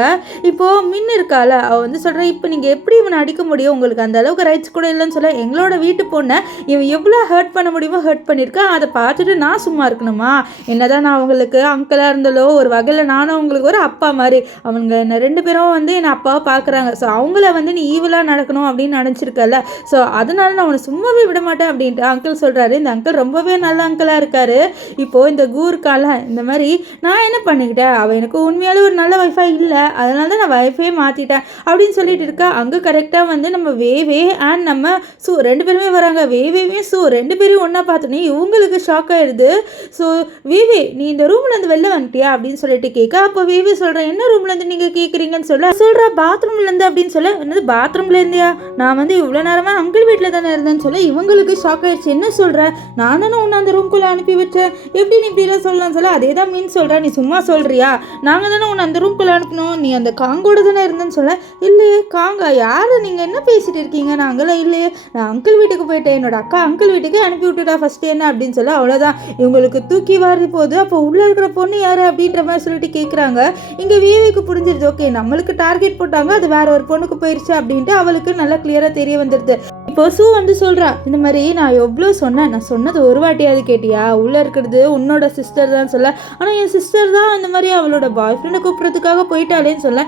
இப்போது மின் இருக்கால, அவள் வந்து சொல்கிறேன், இப்போ நீங்கள் எப்படி இவனை அடிக்க முடியும், உங்களுக்கு அந்த அளவுக்கு ரைட்ஸ் கூட இல்லைன்னு சொல்ல, எங்களோட வீட்டு பொண்ணை இவன் எவ்வளோ ஹர்ட் பண்ண முடியுமோ ஹர்ட் பண்ணியிருக்கேன், அதை பார்த்துட்டு நான் சும்மா இருக்கணுமா, என்னதான் நான் அவங்களுக்கு அங்கிளாக இருந்தாலோ ஒரு வகையில் நானும் அவங்களுக்கு ஒரு அப்பா மாதிரி, அவங்க என்ன 2 பேரும் வந்து என்னை அப்பாவை பார்க்குறாங்க. ஸோ அவங்கள வந்து நீ ஈவலாக நடக்கணும் அப்படின்னு நினச்சிருக்கல, ஸோ அதனால நான் உன்னை சும்மாவே விட மாட்டேன் அப்படின்ட்டு அங்கிள் சொல்கிறாரு. இந்த அங்கிள் ரொம்பவே நல்ல அங்கிளாக இருக்கார். இப்போது இந்த கூர்க்கால இந்த மாதிரி நான் என்ன பண்ணிக்கிட்டேன், அவள் எனக்கு உண்மையாலே ஒரு நல்ல வைஃபை இல்லை, அதனால தான் நான் வைஃபையே மாற்றிட்டேன் அப்படின்னு சொல்லிட்டு இருக்கா. அங்கே கரெக்டாக வந்து நம்ம வேவே அண்ட் நம்ம சூ 2 பேருமே வராங்க. வேவேவையும் சூ 2 பேரையும் ஒன்றா பார்த்தோன்னே இவங்களுக்கு ஷாக் ஆகிடுது. ஸோ வேவே நீ இந்த ரூம்லேருந்து வெளில வந்துட்டியா அப்படின்னு சொல்லிட்டு கேட்க, அப்போ வேவே சொல்கிறேன், என்ன ரூம்லேருந்து நீங்கள் கேட்குறீங்கன்னு சொல்கிறா, பாத்ரூம்லேருந்து அப்படின்னு சொல்ல, என்னது பாத்ரூம்லேருந்தியா, நான் வந்து இவ்வளோ நேரமாக அங்கிள் வீட்டில் தானே இருந்தேன்னு சொல்ல இவங்களுக்கு ஷாக் ஆகிடுச்சு. என்ன சொல்கிறேன், நான் தானே உன்னை அந்த ரூம்குள்ளே அனுப்பி வச்சேன், எப்படி நீ இப்படிலாம் சொல்லலாம்னு சொல்ல, அதே தான் மீன் சொல்கிறேன், நீ சும்மா சொல்கிறியா, நாங்கள் தானே உன்னை அந்த ரூம்குள்ளே அனுப்பணும், நீ அந்த காங்கோட தானே இருந்தேன்னு சொல்ல, இல்லையே காங்கா யார், நீங்கள் என்ன பேசிகிட்டு இருக்கீங்க, நாங்களாம் இல்லையே, நான் அங்கிள் வீட்டுக்கு போயிட்டேன், என்னோட அக்கா அங்கிள் வீட்டுக்கு அனுப்பி விட்டுட்டா ஃபஸ்ட்டு என்ன அப்படின்னு சொல்ல, அவ்வளோதான் இவங்களுக்கு தூக்கி வாரி போகுது. அப்போ உள்ளே இருக்கிற பொண்ணு யார் அப்படின்ற மாதிரி சொல்லிட்டு கேட்குறாங்க. இங்கே வேவிக்கு புரிஞ்சிருது, ஓகே நம்மளுக்கு டார்கெட் போட்டாங்க, அது வேற ஒரு பொண்ணுக்கு போயிடுச்சு அப்படின்ட்டு அவளுக்கு நல்லா கிளியராக தெரிய வந்துடுது. இப்போ சூ வந்து சொல்கிறா, இந்த மாதிரி நான் எவ்வளோ சொன்னேன், நான் சொன்னது ஒரு வாட்டியாவது கேட்டியா, உள்ளே இருக்கிறது உன்னோட சிஸ்டர் தான் சொல்ல, ஆனால் என் சிஸ்டர் தான் இந்த மாதிரி அவளோட பாய் ஃப்ரெண்டை கூப்பிட்றதுக்காக போயிட்டாலேன்னு சொல்ல,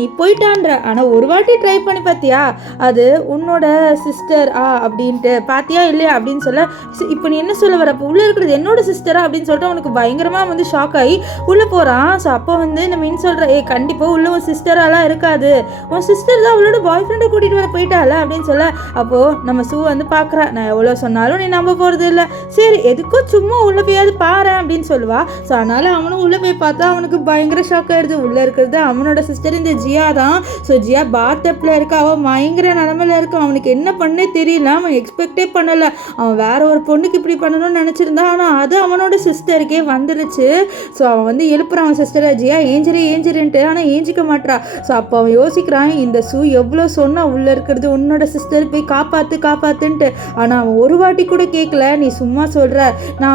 நீ போயிட்டான்ற, ஆனால் ஒரு வாட்டி ட்ரை பண்ணி பார்த்தியா, அது உன்னோட சிஸ்டர் அப்படின்ட்டு பார்த்தியா இல்லையா அப்படின்னு சொல்ல, இப்போ நீ என்ன சொல்ல வர, அப்போ உள்ளே இருக்கிறது என்னோட சிஸ்டரா அப்படின்னு சொல்லிட்டு அவனுக்கு பயங்கரமாக வந்து ஷாக் ஆகி உள்ளே போகிறான். ஸோ அப்போ வந்து இந்த மீன் சொல்கிற, கண்டிப்பாக உள்ள உன் சிஸ்டராலாம் இருக்காது, உன் சிஸ்டர் தான் அவளோட பாய் ஃப்ரெண்டை கூட்டிகிட்டு வர போயிட்டால அப்படின்னு சொல்ல, அப்போது நம்ம சூ வந்து பார்க்குறா, நான் எவ்வளோ சொன்னாலும் நீ நம்ப போகிறது இல்லை, சரி எதுக்கும் சும்மா உள்ளே போயாவது பாரு அப்படின்னு சொல்லுவா. ஸோ அதனால் அவனும் உள்ளே போய் பார்த்தா அவனுக்கு பயங்கர ஷாக் ஆயிடுது. உள்ளே இருக்கிறது அவனோட சிஸ்டர் இந்த ஜியா தான். ஸோ ஜியா பாத்தப்பில் இருக்கா, அவன் பயங்கர நிலமையில இருக்கான். அவனுக்கு என்ன பண்ணே தெரியல, அவன் எக்ஸ்பெக்டே பண்ணலை. அவன் வேற ஒரு பொண்ணுக்கு இப்படி பண்ணணும்னு நினச்சிருந்தான், ஆனால் அது அவனோட சிஸ்டருக்கே வந்துருச்சு. ஸோ அவன் வந்து எழுப்புறான் அவன் சிஸ்டரை, ஜியா ஏஞ்சிருன்ட்டு, ஆனால் ஏஞ்சிக்க மாட்றா. ஸோ அப்போ அவன் யோசிக்கிறான், இந்த சூ எவ்வளோ சொன்னால் உள்ளே இருக்கிறது உன்னோட சிஸ்டர், போய் காப்பாத்துன்ட்டு, ஆனால் அவன் ஒரு வாட்டி கூட கேட்கல. நீ சும்மா சொல்கிற,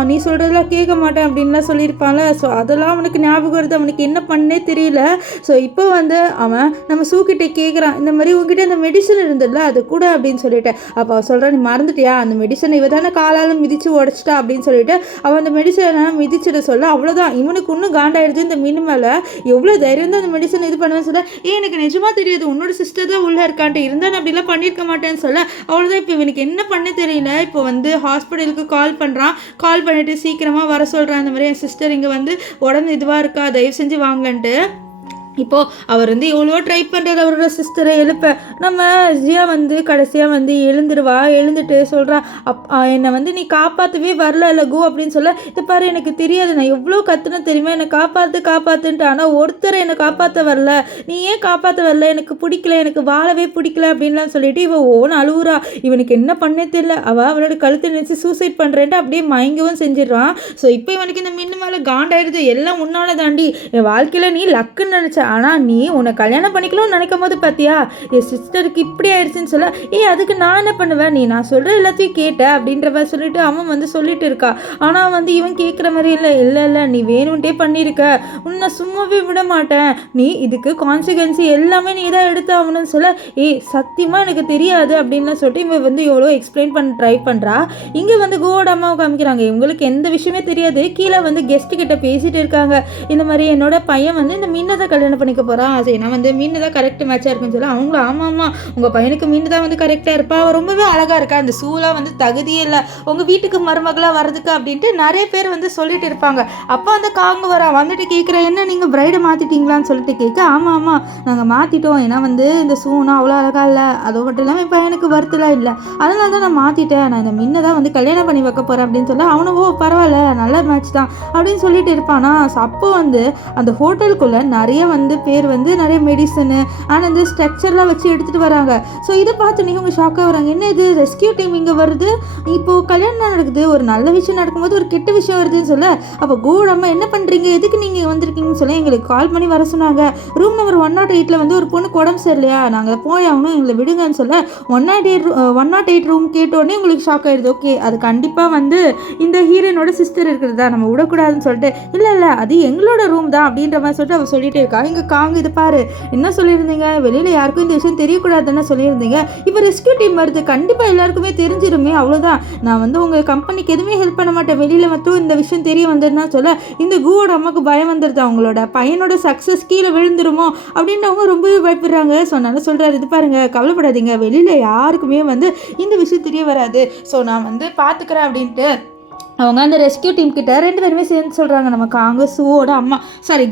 நீ சொல்கிறதெல்லாம் கேட்க மாட்டேன் அப்படின்லாம் சொல்லியிருப்பான்ல. ஸோ அதெல்லாம் அவனுக்கு ஞாபகம் வருது, அவனுக்கு என்ன பண்ணே தெரியல. ஸோ இப்போ வந்து அவன் நம்ம சூக்கிட்ட கேட்குறான், இந்த மாதிரி உங்ககிட்ட இந்த மெடிசன் இருந்ததுல அது கூட அப்படின்னு சொல்லிட்டு. அப்போ அவன் சொல்கிறான், நீ மறந்துட்டியா, அந்த மெடிசனை இவ தானே காலால் மிதித்து உடச்சிட்டா அப்படின்னு சொல்லிட்டு அவன் அந்த மெடிசனை மிதிச்சிட சொல்ல, அவ்வளோதான் இவனுக்கு இன்னும் காண்டாயிடுது. இந்த மீன் மேலே எவ்வளோ தைரியம் தான் அந்த மெடிசன் இது பண்ணுவேன்னு சொல்ல, எனக்கு நிஜமாக தெரியாது உன்னோட சிஸ்டர் தான் உள்ளே இருக்கான்ட்டு, இருந்தால் நான் அப்படிலாம் பண்ணியிருக்க மாட்டேன்னு சொல்ல, அவ்வளோதான் இப்போ இவனுக்கு என்ன பண்ண தெரியல. இப்போ வந்து ஹாஸ்பிட்டலுக்கு கால் பண்ணுறான், கால் பண்ணிவிட்டு சீக்கிரமாக வர சொல்கிறான், இந்த மாதிரி என் சிஸ்டர் இங்கே வந்து உடம்பு இதுவாக இருக்கா, தயவு செஞ்சு வாங்கலன்ட்டு. இப்போது அவர் வந்து எவ்வளோ ட்ரை பண்ணுறது அவரோட சிஸ்டரை எழுப்ப, நம்ம ஜியா வந்து கடைசியாக வந்து எழுந்துட்டு சொல்கிறா, என்னை வந்து நீ காப்பாற்றவே வரல லகு அப்படின்னு சொல்ல, இது பாரு எனக்கு தெரியாது, நான் எவ்வளோ கத்துன தெரியுமா, என்னை காப்பாற்றுன்ட்டு, ஆனால் ஒருத்தரை என்னை காப்பாற்ற வரல, நீ ஏன் காப்பாற்ற வரல, எனக்கு பிடிக்கல, எனக்கு வாழவே பிடிக்கல அப்படின்லாம் சொல்லிட்டு இவன் ஓன் அழுவுறா. இவனுக்கு என்ன பண்ணே தெரியல, அவளோட கழுத்தை நினச்சி சூசைட் பண்ணுறேன்ட்டு அப்படியே மயங்கவும் செஞ்சிடறான். ஸோ இப்போ இவனுக்கு இந்த மின்னு மேலே காண்டாயிடுது, எல்லாம் உன்னால தாண்டி, என் வாழ்க்கையில் நீ லக்குன்னு நினச்ச, ஆனால் நீ உன்னை கல்யாணம் பண்ணிக்கலாம்னு நினைக்கும் போது பார்த்தியா என் சிஸ்டருக்கு இப்படி ஆயிடுச்சுன்னு சொல்ல, அதுக்கு நான் என்ன பண்ணுவேன், நான் சொல்கிற எல்லாத்தையும் கேட்ட அப்படின்ற மாதிரி சொல்லிட்டு அவன் வந்து சொல்லிட்டு இருக்கா. ஆனால் வந்து இவன் கேட்குற மாதிரி இல்லை நீ வேணும்ட்டே பண்ணியிருக்க, உன்னை சும்மாவே விட மாட்டேன், நீ இதுக்கு கான்சிக்வன்சி எல்லாமே நீ தான் எடுத்து ஆகணும்னு சொல்ல, சத்தியமாக எனக்கு தெரியாது அப்படின்லாம் சொல்லிட்டு இவன் வந்து எவ்வளோ எக்ஸ்பிளைன் பண்ண ட்ரை பண்ணுறா. இங்கே வந்து கோவோட அம்மாவை காமிக்கிறாங்க, இவங்களுக்கு எந்த விஷயமே தெரியாது, கீழே வந்து கெஸ்ட்டு கிட்ட பேசிட்டு இருக்காங்க. இந்த மாதிரி என்னோட பையன் வந்து இந்த மீனை தான் கல்யாணம் பண்ணிக்க போகிறான், அது ஏன்னா வந்து மீன் தான் கரெக்ட் மேட்சாக இருக்குன்னு சொல்ல, அவங்களும் ஆமாம் உங்கள் பையனுக்கு மீன் தான் வந்து கரெக்டாக இருப்பா, அவள் ரொம்பவே அழகாக இருக்கா, அந்த சூலாம் வந்து தகுதியே இல்லை உங்கள் வீட்டுக்கு மருமகளாக வர்றதுக்கு அப்படின்ட்டு நிறைய பேர் வந்து சொல்லிட்டு இருப்பாங்க. அப்போ அந்த காங்க வந்துட்டு கேட்குறேன், என்ன நீங்கள் பிரைடை மாற்றிட்டீங்களான்னு சொல்லிட்டு கேட்க, ஆமாம் நாங்கள் மாற்றிட்டோம், ஏன்னா வந்து இந்த சூனா அவ்வளோ அழகாக இல்லை, அது மட்டும் இல்லாமல் என் பையனுக்கு வருத்தலாம் இல்லை, அதனால தான் நான் மாற்றிட்டேன், நான் இந்த மீனை தான் வந்து கல்யாணம் பண்ணி வைக்க போகிறேன் அப்படின்னு சொல்ல, அவனும் பரவாயில்ல நல்ல மேட்ச் தான் அப்படின்னு சொல்லிட்டு இருப்பானா. அப்போ வந்து அந்த ஹோட்டலுக்குள்ளே நிறைய வந்து பேர் வந்து நிறைய மெடிசனு ஆனால் அந்த ஸ்ட்ரக்சர்லாம் வச்சு எடுத்துகிட்டு வராங்க. ஸோ இதை பார்த்து நீங்கள் உங்கள் ஷாக்காக வராங்க, என்ன இது ரெஸ்கியூ டீம் இங்கே வருது, இப்போது கல்யாணம் நடக்குது, ஒரு நல்ல விஷயம் நடக்கும்போது ஒரு கெட்ட விஷயம் வருதுன்னு சொல்ல, அப்போ கோடம்மா என்ன பண்ணுறீங்க, எதுக்கு நீங்கள் வந்திருக்கீங்கன்னு சொல்ல, எங்களுக்கு கால் பண்ணி வர சொன்னாங்க, ரூம் நம்பர் 108 வந்து ஒரு பொண்ணுக்கு உடம்பு சரியில்லையா, நாங்கள் போய் ஆகணும், எங்களை விடுங்கன்னு சொல்ல, 108 ரூம் கேட்டோடனே உங்களுக்கு ஷாக் ஆகிடுது. ஓகே அது கண்டிப்பாக வந்து இந்த ஹீரோனோட சிஸ்டர் இருக்கிறதா, நம்ம விடக்கூடாதுன்னு சொல்லிட்டு, இல்லை அது எங்களோட ரூம் தான் அப்படின்ற மாதிரி சொல்லிட்டு அவள் சொல்லிகிட்டே இருக்கா. இங்கே காங்க இது பாரு, என்ன சொல்லியிருந்தீங்க, வெளியில் யாருக்கும் இந்த விஷயம் தெரியக்கூடாதுன்னு சொல்லியிருந்தீங்க, இப்போ ரெஸ்கியூ டீம் வருது, கண்டிப்பாக எல்லாருக்குமே தெரிஞ்சிருமே, அவ்வளோதான், நான் வந்து உங்கள் கம்பெனிக்கு எதுவுமே ஹெல்ப் பண்ண மாட்டேன், வெளியில் மட்டும் இந்த விஷயம் தெரிய வந்துருந்தா சொல்ல, இந்த கூவோட அம்மாவுக்கு பயம் வந்துடுது, அவங்களோட பையனோட சக்ஸஸ் கீழே விழுந்துருமோ அப்படின்னு அவங்க ரொம்பவே பயப்படுறாங்க. ஸோ அதனால சொல்கிறாரு, இது பாருங்கள் கவலைப்படாதீங்க, வெளியில் யாருக்குமே வந்து இந்த விஷயம் தெரிய வராது, ஸோ நான் வந்து பார்த்துக்கிறேன் அப்படின்ட்டு அவங்க அந்த ரெஸ்கியூ டீம் கிட்ட 2 பேருமே சேர்ந்து சொல்கிறாங்க, நமக்கு அங்கே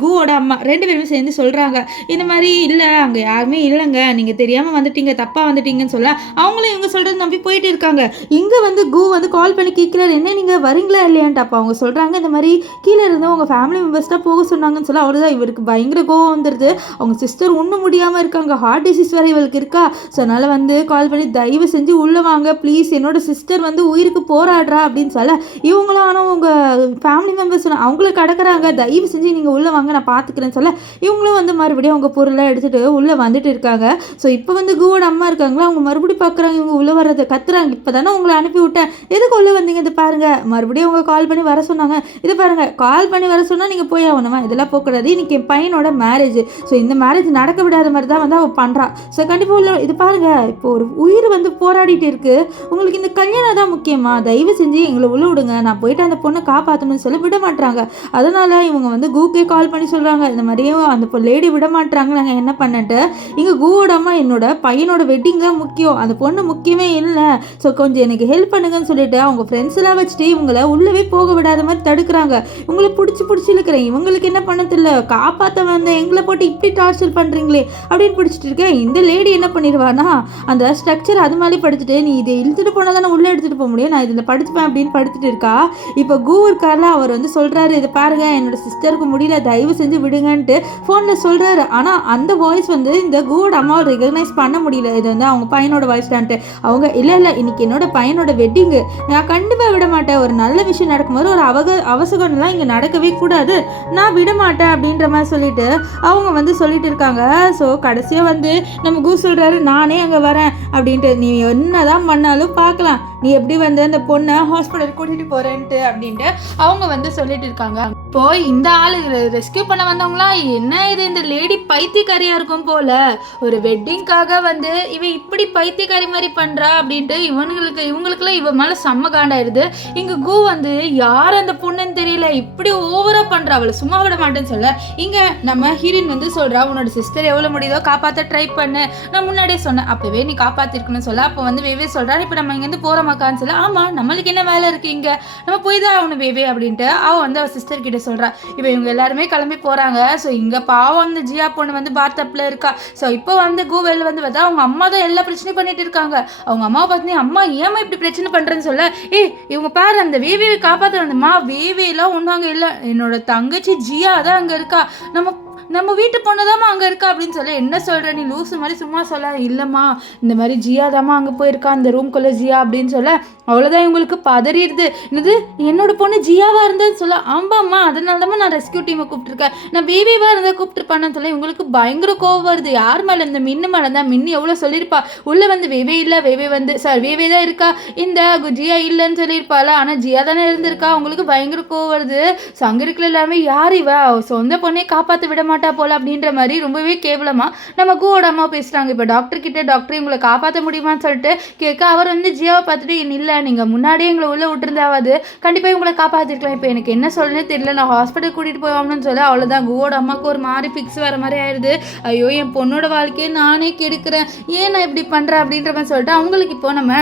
கூவோட அம்மா 2 பேருமே சேர்ந்து சொல்கிறாங்க, இந்த மாதிரி இல்லை அங்கே யாருமே இல்லைங்க, நீங்கள் தெரியாமல் வந்துட்டீங்க, தப்பாக வந்துட்டீங்கன்னு சொல்ல, அவங்களும் இவங்க சொல்கிறது நம்பி போயிட்டு இருக்காங்க. இங்கே வந்து கூ வந்து கால் பண்ணி கேட்குறாரு, என்ன நீங்கள் வரீங்களா இல்லையான்ட்டு. அப்போ அவங்க சொல்கிறாங்க, இந்த மாதிரி கீழே இருந்து உங்கள் ஃபேமிலி மெம்பர்ஸ் தான் போக சொன்னாங்கன்னு சொல்ல, அவ்வளோதான் இவருக்கு பயங்கர கோவம் வந்துடுது, அவங்க சிஸ்டர் ஒன்றும் முடியாமல் இருக்காங்க, ஹார்ட் டிசீஸ் வரை இவளுக்கு இருக்கா, ஸோ அதனால் வந்து கால் பண்ணி தயவு செஞ்சு உள்ளே வாங்க ப்ளீஸ், என்னோட சிஸ்டர் வந்து உயிருக்கு போராடுறா அப்படின்னு சொல்ல, இவங்களும் ஆனால் உங்கள் ஃபேமிலி மெம்பர்ஸ் அவங்களுக்கு கடக்குறாங்க, தயவு செஞ்சு நீங்கள் உள்ளே வாங்க நான் பார்த்துக்கிறேன்னு சொல்ல இவங்களும் வந்து மறுபடியும் அவங்க பொருளை எடுத்துகிட்டு உள்ளே வந்துட்டு இருக்காங்க. ஸோ இப்போ வந்து குவோட அம்மா இருக்காங்களா, அவங்க மறுபடியும் பார்க்குறாங்க, இவங்க உள்ளே வர்றதை கத்துறாங்க. இப்போ தானே உங்களை அனுப்பி விட்டேன், எதுக்கு உள்ளே வந்தீங்க, இது பாருங்கள் மறுபடியும் அவங்க கால் பண்ணி வர சொன்னாங்க, இது பாருங்கள் கால் பண்ணி வர சொன்னால் நீங்கள் போய் ஆகணுமா, இதெல்லாம் போகக்கூடாது, இன்றைக்கி என் பையனோட மேரேஜ், ஸோ இந்த மேரேஜ் நடக்க விடாத மாதிரி தான் வந்து அவள் பண்ணுறான். ஸோ கண்டிப்பாக உள்ள இது பாருங்கள், இப்போ ஒரு உயிர் வந்து போராடிட்டு இருக்குது, உங்களுக்கு இந்த கல்யாணம் தான் முக்கியமா, தயவு செஞ்சு எங்களை உள்ள விடுங்க, நான் போயிட்டு அந்த பொண்ணை காப்பாற்றணும்னு சொல்லி விட மாட்டாங்க. அதனால் இவங்க வந்து கூக்கே கால் பண்ணி சொல்கிறாங்க, இந்த மாதிரியும் அந்த லேடி விட மாட்டாங்க, நாங்கள் என்ன பண்ணிட்டு இங்கே கூவோட அம்மா என்னோட பையனோட வெட்டிங் தான் முக்கியம், அந்த பொண்ணு முக்கியமே இல்லை, ஸோ கொஞ்சம் எனக்கு ஹெல்ப் பண்ணுங்கன்னு சொல்லிட்டு அவங்க ஃப்ரெண்ட்ஸ் எல்லாம் வச்சுட்டு இவங்களை உள்ளவே போக விடாத மாதிரி தடுக்கிறாங்க. இவங்களை பிடிச்சி இழுக்கிறேன், இவங்களுக்கு என்ன பண்ண தெரியல, காப்பாற்ற வந்து எங்களை போட்டு இப்படி டார்ச்சர் பண்ணுறீங்களே அப்படின்னு பிடிச்சிட்டு இருக்கேன். இந்த லேடி என்ன பண்ணிடுவானா, அந்த ஸ்ட்ரக்சர் அது மாதிரி படிச்சுட்டு நீ இதை இழுத்துட்டு போனால் தானே உள்ளே எடுத்துகிட்டு போக முடியும், நான் இதில் படிச்சுப்பேன் அப்படின்னு படுத்துட்டு இருக்கா. இப்போ கூ இருக்கார்ல, அவர் வந்து சொல்கிறாரு, இது பாருங்க என்னோட சிஸ்டருக்கு முடியல, தயவு செஞ்சு விடுங்கன்ட்டு ஃபோனில் சொல்கிறாரு. ஆனால் அந்த வாய்ஸ் வந்து இந்த கூவோட அம்மாவை ரெகக்னைஸ் பண்ண முடியல, இது வந்து அவங்க பையனோட வாய்ஸ் தான்ட்டு. அவங்க இல்லை இன்னைக்கு என்னோட பையனோட வெட்டிங்கு, நான் கண்டிப்பாக விட மாட்டேன், ஒரு நல்ல விஷயம் நடக்கும்போது ஒரு அவசகம்லாம் இங்கே நடக்கவே கூடாது, நான் விட மாட்டேன் அப்படின்ற மாதிரி சொல்லிட்டு அவங்க வந்து சொல்லிட்டு இருக்காங்க. ஸோ கடைசியாக வந்து நம்ம கூ சொல்கிறாரு, நானே அங்கே வரேன் அப்படின்ட்டு, நீ என்ன தான் பண்ணாலும் பார்க்கலாம், நீ எப்படி வந்து அந்த பொண்ணை ஹாஸ்பிட்டல் கூட்டிகிட்டு போகிறேன்ட்டு அப்படின்ட்டு அவங்க வந்து சொல்லிட்டு இருக்காங்க. இப்போ இந்த ஆள் ரெஸ்கியூ பண்ண வந்தவங்களாம் என்ன இது இந்த லேடி பைத்தியக்காரியாக இருக்கும் போல, ஒரு வெட்டிங்காக வந்து இவன் இப்படி பைத்தியக்காரி மாதிரி பண்ணுறா அப்படின்ட்டு இவங்களுக்குலாம் இவன் மேலே செம்ம காண்டாயிடுது. இங்கே கூ வந்து யார் அந்த பொண்ணுன்னு தெரியல, இப்படி ஓவராக பண்ணுறா, அவளை சும்மா விட மாட்டேன்னு சொல்ல இங்கே நம்ம ஹீரோயின் வந்து சொல்கிறா, உன்னோட சிஸ்டர் எவ்வளோ முடியுதோ காப்பாற்ற ட்ரை பண்ணு, நான் முன்னாடியே சொன்னேன் அப்போவே நீ காப்பாற்றிருக்குன்னு சொல்ல. அப்போ வந்து வேவே சொல்கிறாரு, இப்போ நம்ம இங்கேருந்து போகிறோமாக்கான்னு சொல்ல, ஆமாம் நம்மளுக்கு என்ன வேலை இருக்குது இங்கே, நம்ம போய் தான் ஆகணும் வேவே அப்படின்ட்டு அவள் வந்து அவள் சிஸ்டர் கிட்ட சொல்கிறா. இப்போ இவங்க எல்லாருமே கிளம்பி போகிறாங்க. ஸோ இங்கே பாவம் அந்த ஜியா பொண்ணு வந்து பாத்தப்பில் இருக்கா. ஸோ இப்போ வந்து கூவெல்ல வந்து பார்த்தா அவங்க அம்மா தான் எல்லா பிரச்சனையும் பண்ணிட்டு இருக்காங்க. அவங்க அம்மாவை பார்த்தீங்கன்னா, அம்மா ஏமா இப்படி பிரச்சனை பண்ணுறேன்னு சொல்ல, இவங்க பாரு அந்த வேவேவை காப்பாற்ற வந்தம்மா, வேவேலாம் ஒன்றும் அங்கே இல்லை, என்னோட தங்கச்சி ஜியா தான் அங்கே இருக்கா, நம்ம வீட்டு பொண்ணுதாம்மா அங்கே இருக்கா அப்படின்னு சொல்ல, என்ன சொல்கிற நீ லூசு மாதிரி சும்மா சொல்ல, இல்லைம்மா இந்த மாதிரி ஜியா தாம்மா அங்கே போயிருக்கா அந்த ரூம்குள்ளே ஜியா அப்படின்னு சொல்ல, அவ்வளோதான் இவங்களுக்கு பதறிடுது. என்னது என்னோட பொண்ணு ஜியாவாக இருந்ததுன்னு சொல்ல, ஆமாம்மா அதனால தான் நான் ரெஸ்கியூ டீமை கூப்பிட்டுருக்கேன், நான் பேபிவாக இருந்தால் கூப்பிட்டுருப்பான்னு சொல்ல இவங்களுக்கு பயங்கர கோவம் வருது. யார் மேலே இந்த மின்னு மேலே தான், மின்னு எவ்வளோ சொல்லியிருப்பா, உள்ளே வந்து வேவே இல்லை, வேவே வந்து சார் வேவே தான் இருக்கா, இந்த ஜியா இல்லைன்னு சொல்லியிருப்பாள், ஆனால் ஜியா தானே இருந்திருக்கா, அவங்களுக்கு பயங்கர கோவம் வருது. ஸோ அங்கே இருக்கிற எல்லாருமே யார் இவ சொந்த பொண்ணே காப்பாற்ற விட மாட்டா போல அப்படின்ற மாதிரி ரொம்பவே கேவலமாக நம்ம கூவோட அம்மா பேசுகிறாங்க. இப்போ டாக்டர் கிட்ட, டாக்டர் உங்களை காப்பாற்ற முடியுமான்னு சொல்லிட்டு கேட்க, அவர் வந்து ஜியாவை பார்த்துட்டு இல்லை நீங்கள் முன்னாடியே எங்களை உள்ளே விட்டுருந்தாவது கண்டிப்பாக உங்களை காப்பாற்றிருக்கலாம், இப்போ எனக்கு என்ன சொல்லனே தெரியல, நான் ஹாஸ்பிட்டல் கூட்டிகிட்டு போவாங்கன்னு சொல்ல, அவ்வளோதான் கூவோட அம்மாவுக்கு ஒரு மாதிரி ஃபிக்ஸ் வர மாதிரி ஆயிடுது. ஐயோ என் பொண்ணோட வாழ்க்கையை நானே கெடுக்கிறேன், ஏன் நான் இப்படி பண்ணுறேன் அப்படின்ற மாதிரி சொல்லிட்டு அவங்களுக்கு இப்போ நம்ம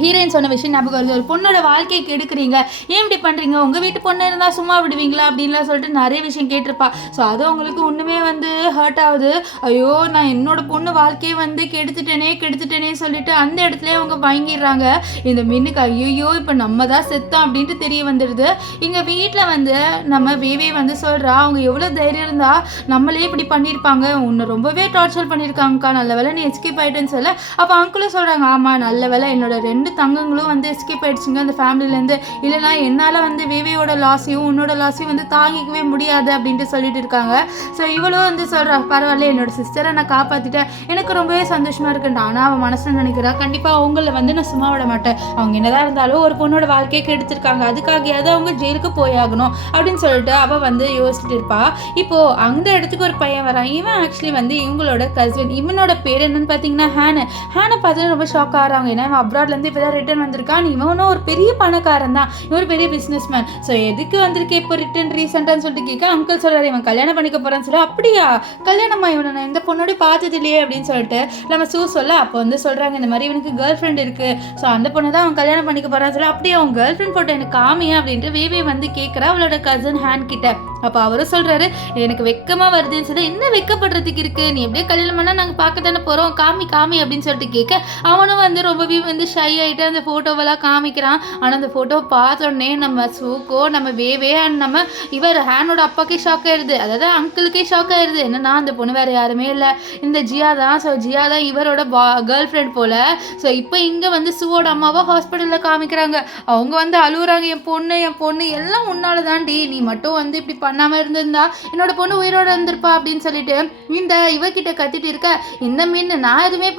ஹீரோயின் சொன்ன விஷயம் ஞாபகம் வருது, ஒரு பொண்ணோட வாழ்க்கையை கெடுக்குறீங்க, ஏன் இப்படி பண்ணுறீங்க, உங்கள் வீட்டு பொண்ணு இருந்தால் சும்மா விடுவீங்களா அப்படின்லாம் சொல்லிட்டு நிறைய விஷயம் கேட்டிருப்பா. ஸோ அது அவங்களுக்கு ஒன்றுமே வந்து ஹர்ட் ஆகுது. ஐயோ நான் என்னோட பொண்ணு வாழ்க்கையை வந்து கெடுத்துட்டேனே சொல்லிட்டு அந்த இடத்துல அவங்க வாங்கிடுறாங்க. இந்த மின்னுக்கு ஐயோ இப்போ நம்ம தான் செத்தோம் அப்படின்ட்டு தெரிய வந்துடுது. இங்கே வீட்டில் வந்து நம்ம வேவே வந்து சொல்கிறா, அவங்க எவ்வளோ தைரியம் இருந்தால் நம்மளே இப்படி பண்ணியிருப்பாங்க, உன்னை ரொம்பவே டார்ச்சர் பண்ணியிருக்காங்கக்கா, நல்ல வேலை நீ எஸ்கேப் ஆகிட்டேன்னு சொல்ல, அப்போ அங்கிளும் சொல்கிறாங்க, ஆமாம் நல்ல வேலை என்னோட 2 தங்கங்களும் வந்து எஸ்கேப் ஆயிடுச்சுங்க அந்த ஃபேமிலியிலேருந்து, இல்லைனா என்னால் வந்து வேவேயோட லாஸையும் உன்னோட லாஸையும் வந்து தாங்கிக்கவே முடியாது அப்படின்ட்டு சொல்லிட்டு இருக்காங்க. ஸோ இவ்வளோ வந்து சொல்கிறா, பரவாயில்ல என்னோட சிஸ்டரை நான் காப்பாற்றிட்டேன், எனக்கு ரொம்பவே சந்தோஷமாக இருக்குன்ட்டு. ஆனால் அவன் மனசில் நினைக்கிறா, கண்டிப்பாக அவங்கள வந்து நான் சும்மா விட மாட்டேன், அவங்க என்னதான் இருந்தாலும் ஒரு பொண்ணோட வாழ்க்கையை கெடுத்திருக்காங்க, அதுக்காகயாவது அவங்க ஜெயிலுக்கு போயாகணும் அப்படின்னு சொல்லிட்டு அவள் வந்து யோசிச்சுட்டு இருப்பா. இப்போது அந்த இடத்துக்கு ஒரு பையன் வரான், இவன் ஆக்சுவலி வந்து இவங்களோட கசின், இவனோட பேர் என்னன்னு பார்த்தீங்கன்னா ஹேனை பார்த்து ரொம்ப ஷாக் ஆகிறாங்க. ஏன்னா இவன் அப்ராட்லேருந்து இப்போ தான் ரிட்டர்ன் வந்திருக்கான், இவனும் ஒரு பெரிய பணக்காரன் தான், இவன் ஒரு பெரிய பிஸ்னஸ் மேன். ஸோ எதுக்கு வந்திருக்கேன் இப்போ ரிட்டர்ன் ரீசெண்டான்னு சொல்லிட்டு கேட்க, அங்கிள் சொல்கிறார் இவன் கல்யாணம் பண்ணிக்க போகிறான்னு சொல்ல, அப்படியா கல்யாணமா, இவனை நான் எந்த பொண்ணோட பார்த்தது இல்லையே அப்படின்னு சொல்லிட்டு நம்ம சொல்ல, அப்போ வந்து சொல்கிறாங்க இந்த மாதிரி இவனுக்கு கேர்ள் ஃப்ரெண்ட் இருக்குது, ஸோ அந்த பொண்ணு தான் அவன் கல்யாணம் பண்ணிக்க போகிறான்னு சொல்ல, அப்படியே அவன் கேர்ள் ஃப்ரெண்ட் போட்டோ எனக்கு காமியா அப்படின்ட்டு வேவே வந்து கேட்குறா அவளோட கசன் ஹேண்ட் கிட்ட. அப்போ அவரும் சொல்கிறாரு எனக்கு வெக்கமாக வருதுன்னு சொல்லி, என்ன வெக்கப்படுறதுக்கு இருக்குது, நீ எப்படியே கல்யாணம் பண்ணால் நாங்கள் பார்க்க தானே போகிறோம், காமி அப்படின்னு சொல்லிட்டு கேட்க, அவனும் வந்து ரொம்பவே வந்து ஷை ஆகிட்டு அந்த ஃபோட்டோவெல்லாம் காமிக்கிறான். ஆனால் அந்த ஃபோட்டோ பார்த்தோடனே நம்ம சூக்கோ நம்ம வேவே அண்ட் நம்ம இவர் ஹேனோட அப்பாக்கே ஷாக் ஆயிடுது, அதாவது அங்கிளுக்கே ஷாக் ஆயிடுது. என்னன்னா அந்த பொண்ணு வேறு யாருமே இல்லை, இந்த ஜியா தான். ஸோ ஜியா தான் இவரோட கேர்ள் ஃப்ரெண்ட் போல். ஸோ இப்போ இங்கே வந்து சூவோட அம்மாவை ஹாஸ்பிட்டலில் காமிக்கிறாங்க. அவங்க வந்து அழுகுறாங்க, என் பொண்ணு எல்லாம் உன்னால தாண்டி, நீ மட்டும் வந்து இப்படி பண்ணாமல் இருந்திருந்தா என்னோட பொண்ணு உயிரோட இருந்திருப்பா அப்படின்னு சொல்லிட்டு இந்த இவகிட்ட கத்திட்டு இருக்க. இந்த மீன் நான் எதுவுமே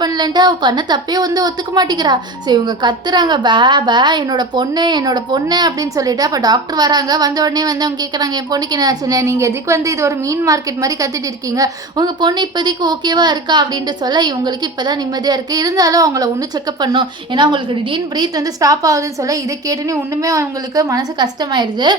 பண்ணலன்ட்டு அவள் பண்ண தப்பே வந்து ஒத்துக்க மாட்டேங்கிறா. ஸோ இவங்க கத்துறாங்க, பே என்னோட பொண்ணு அப்படின்னு சொல்லிட்டு. அப்போ டாக்டர் வராங்க. வந்த உடனே வந்து அவங்க கேட்குறாங்க, என் பொண்ணுக்கு என்ன ஆச்சுன்னு. நீங்கள் எதுக்கு வந்து இது ஒரு மீன் மார்க்கெட் மாதிரி கத்திட்டு இருக்கீங்க, உங்கள் பொண்ணு இப்போதைக்கு ஓகேவா இருக்கா அப்படின்ட்டு சொல்ல இவங்களுக்கு இப்போ தான் நிம்மதியாக இருக்குது. இருந்தாலும் அவங்கள ஒன்று செக்அப் பண்ணும், ஏன்னா அவங்களுக்கு திடீர்னு பிரீத் வந்து ஸ்டாப் ஆகுதுன்னு சொல்ல இதை கேட்டுன்னு ஒன்றுமே அவங்களுக்கு மனசு கஷ்டமாயிருது.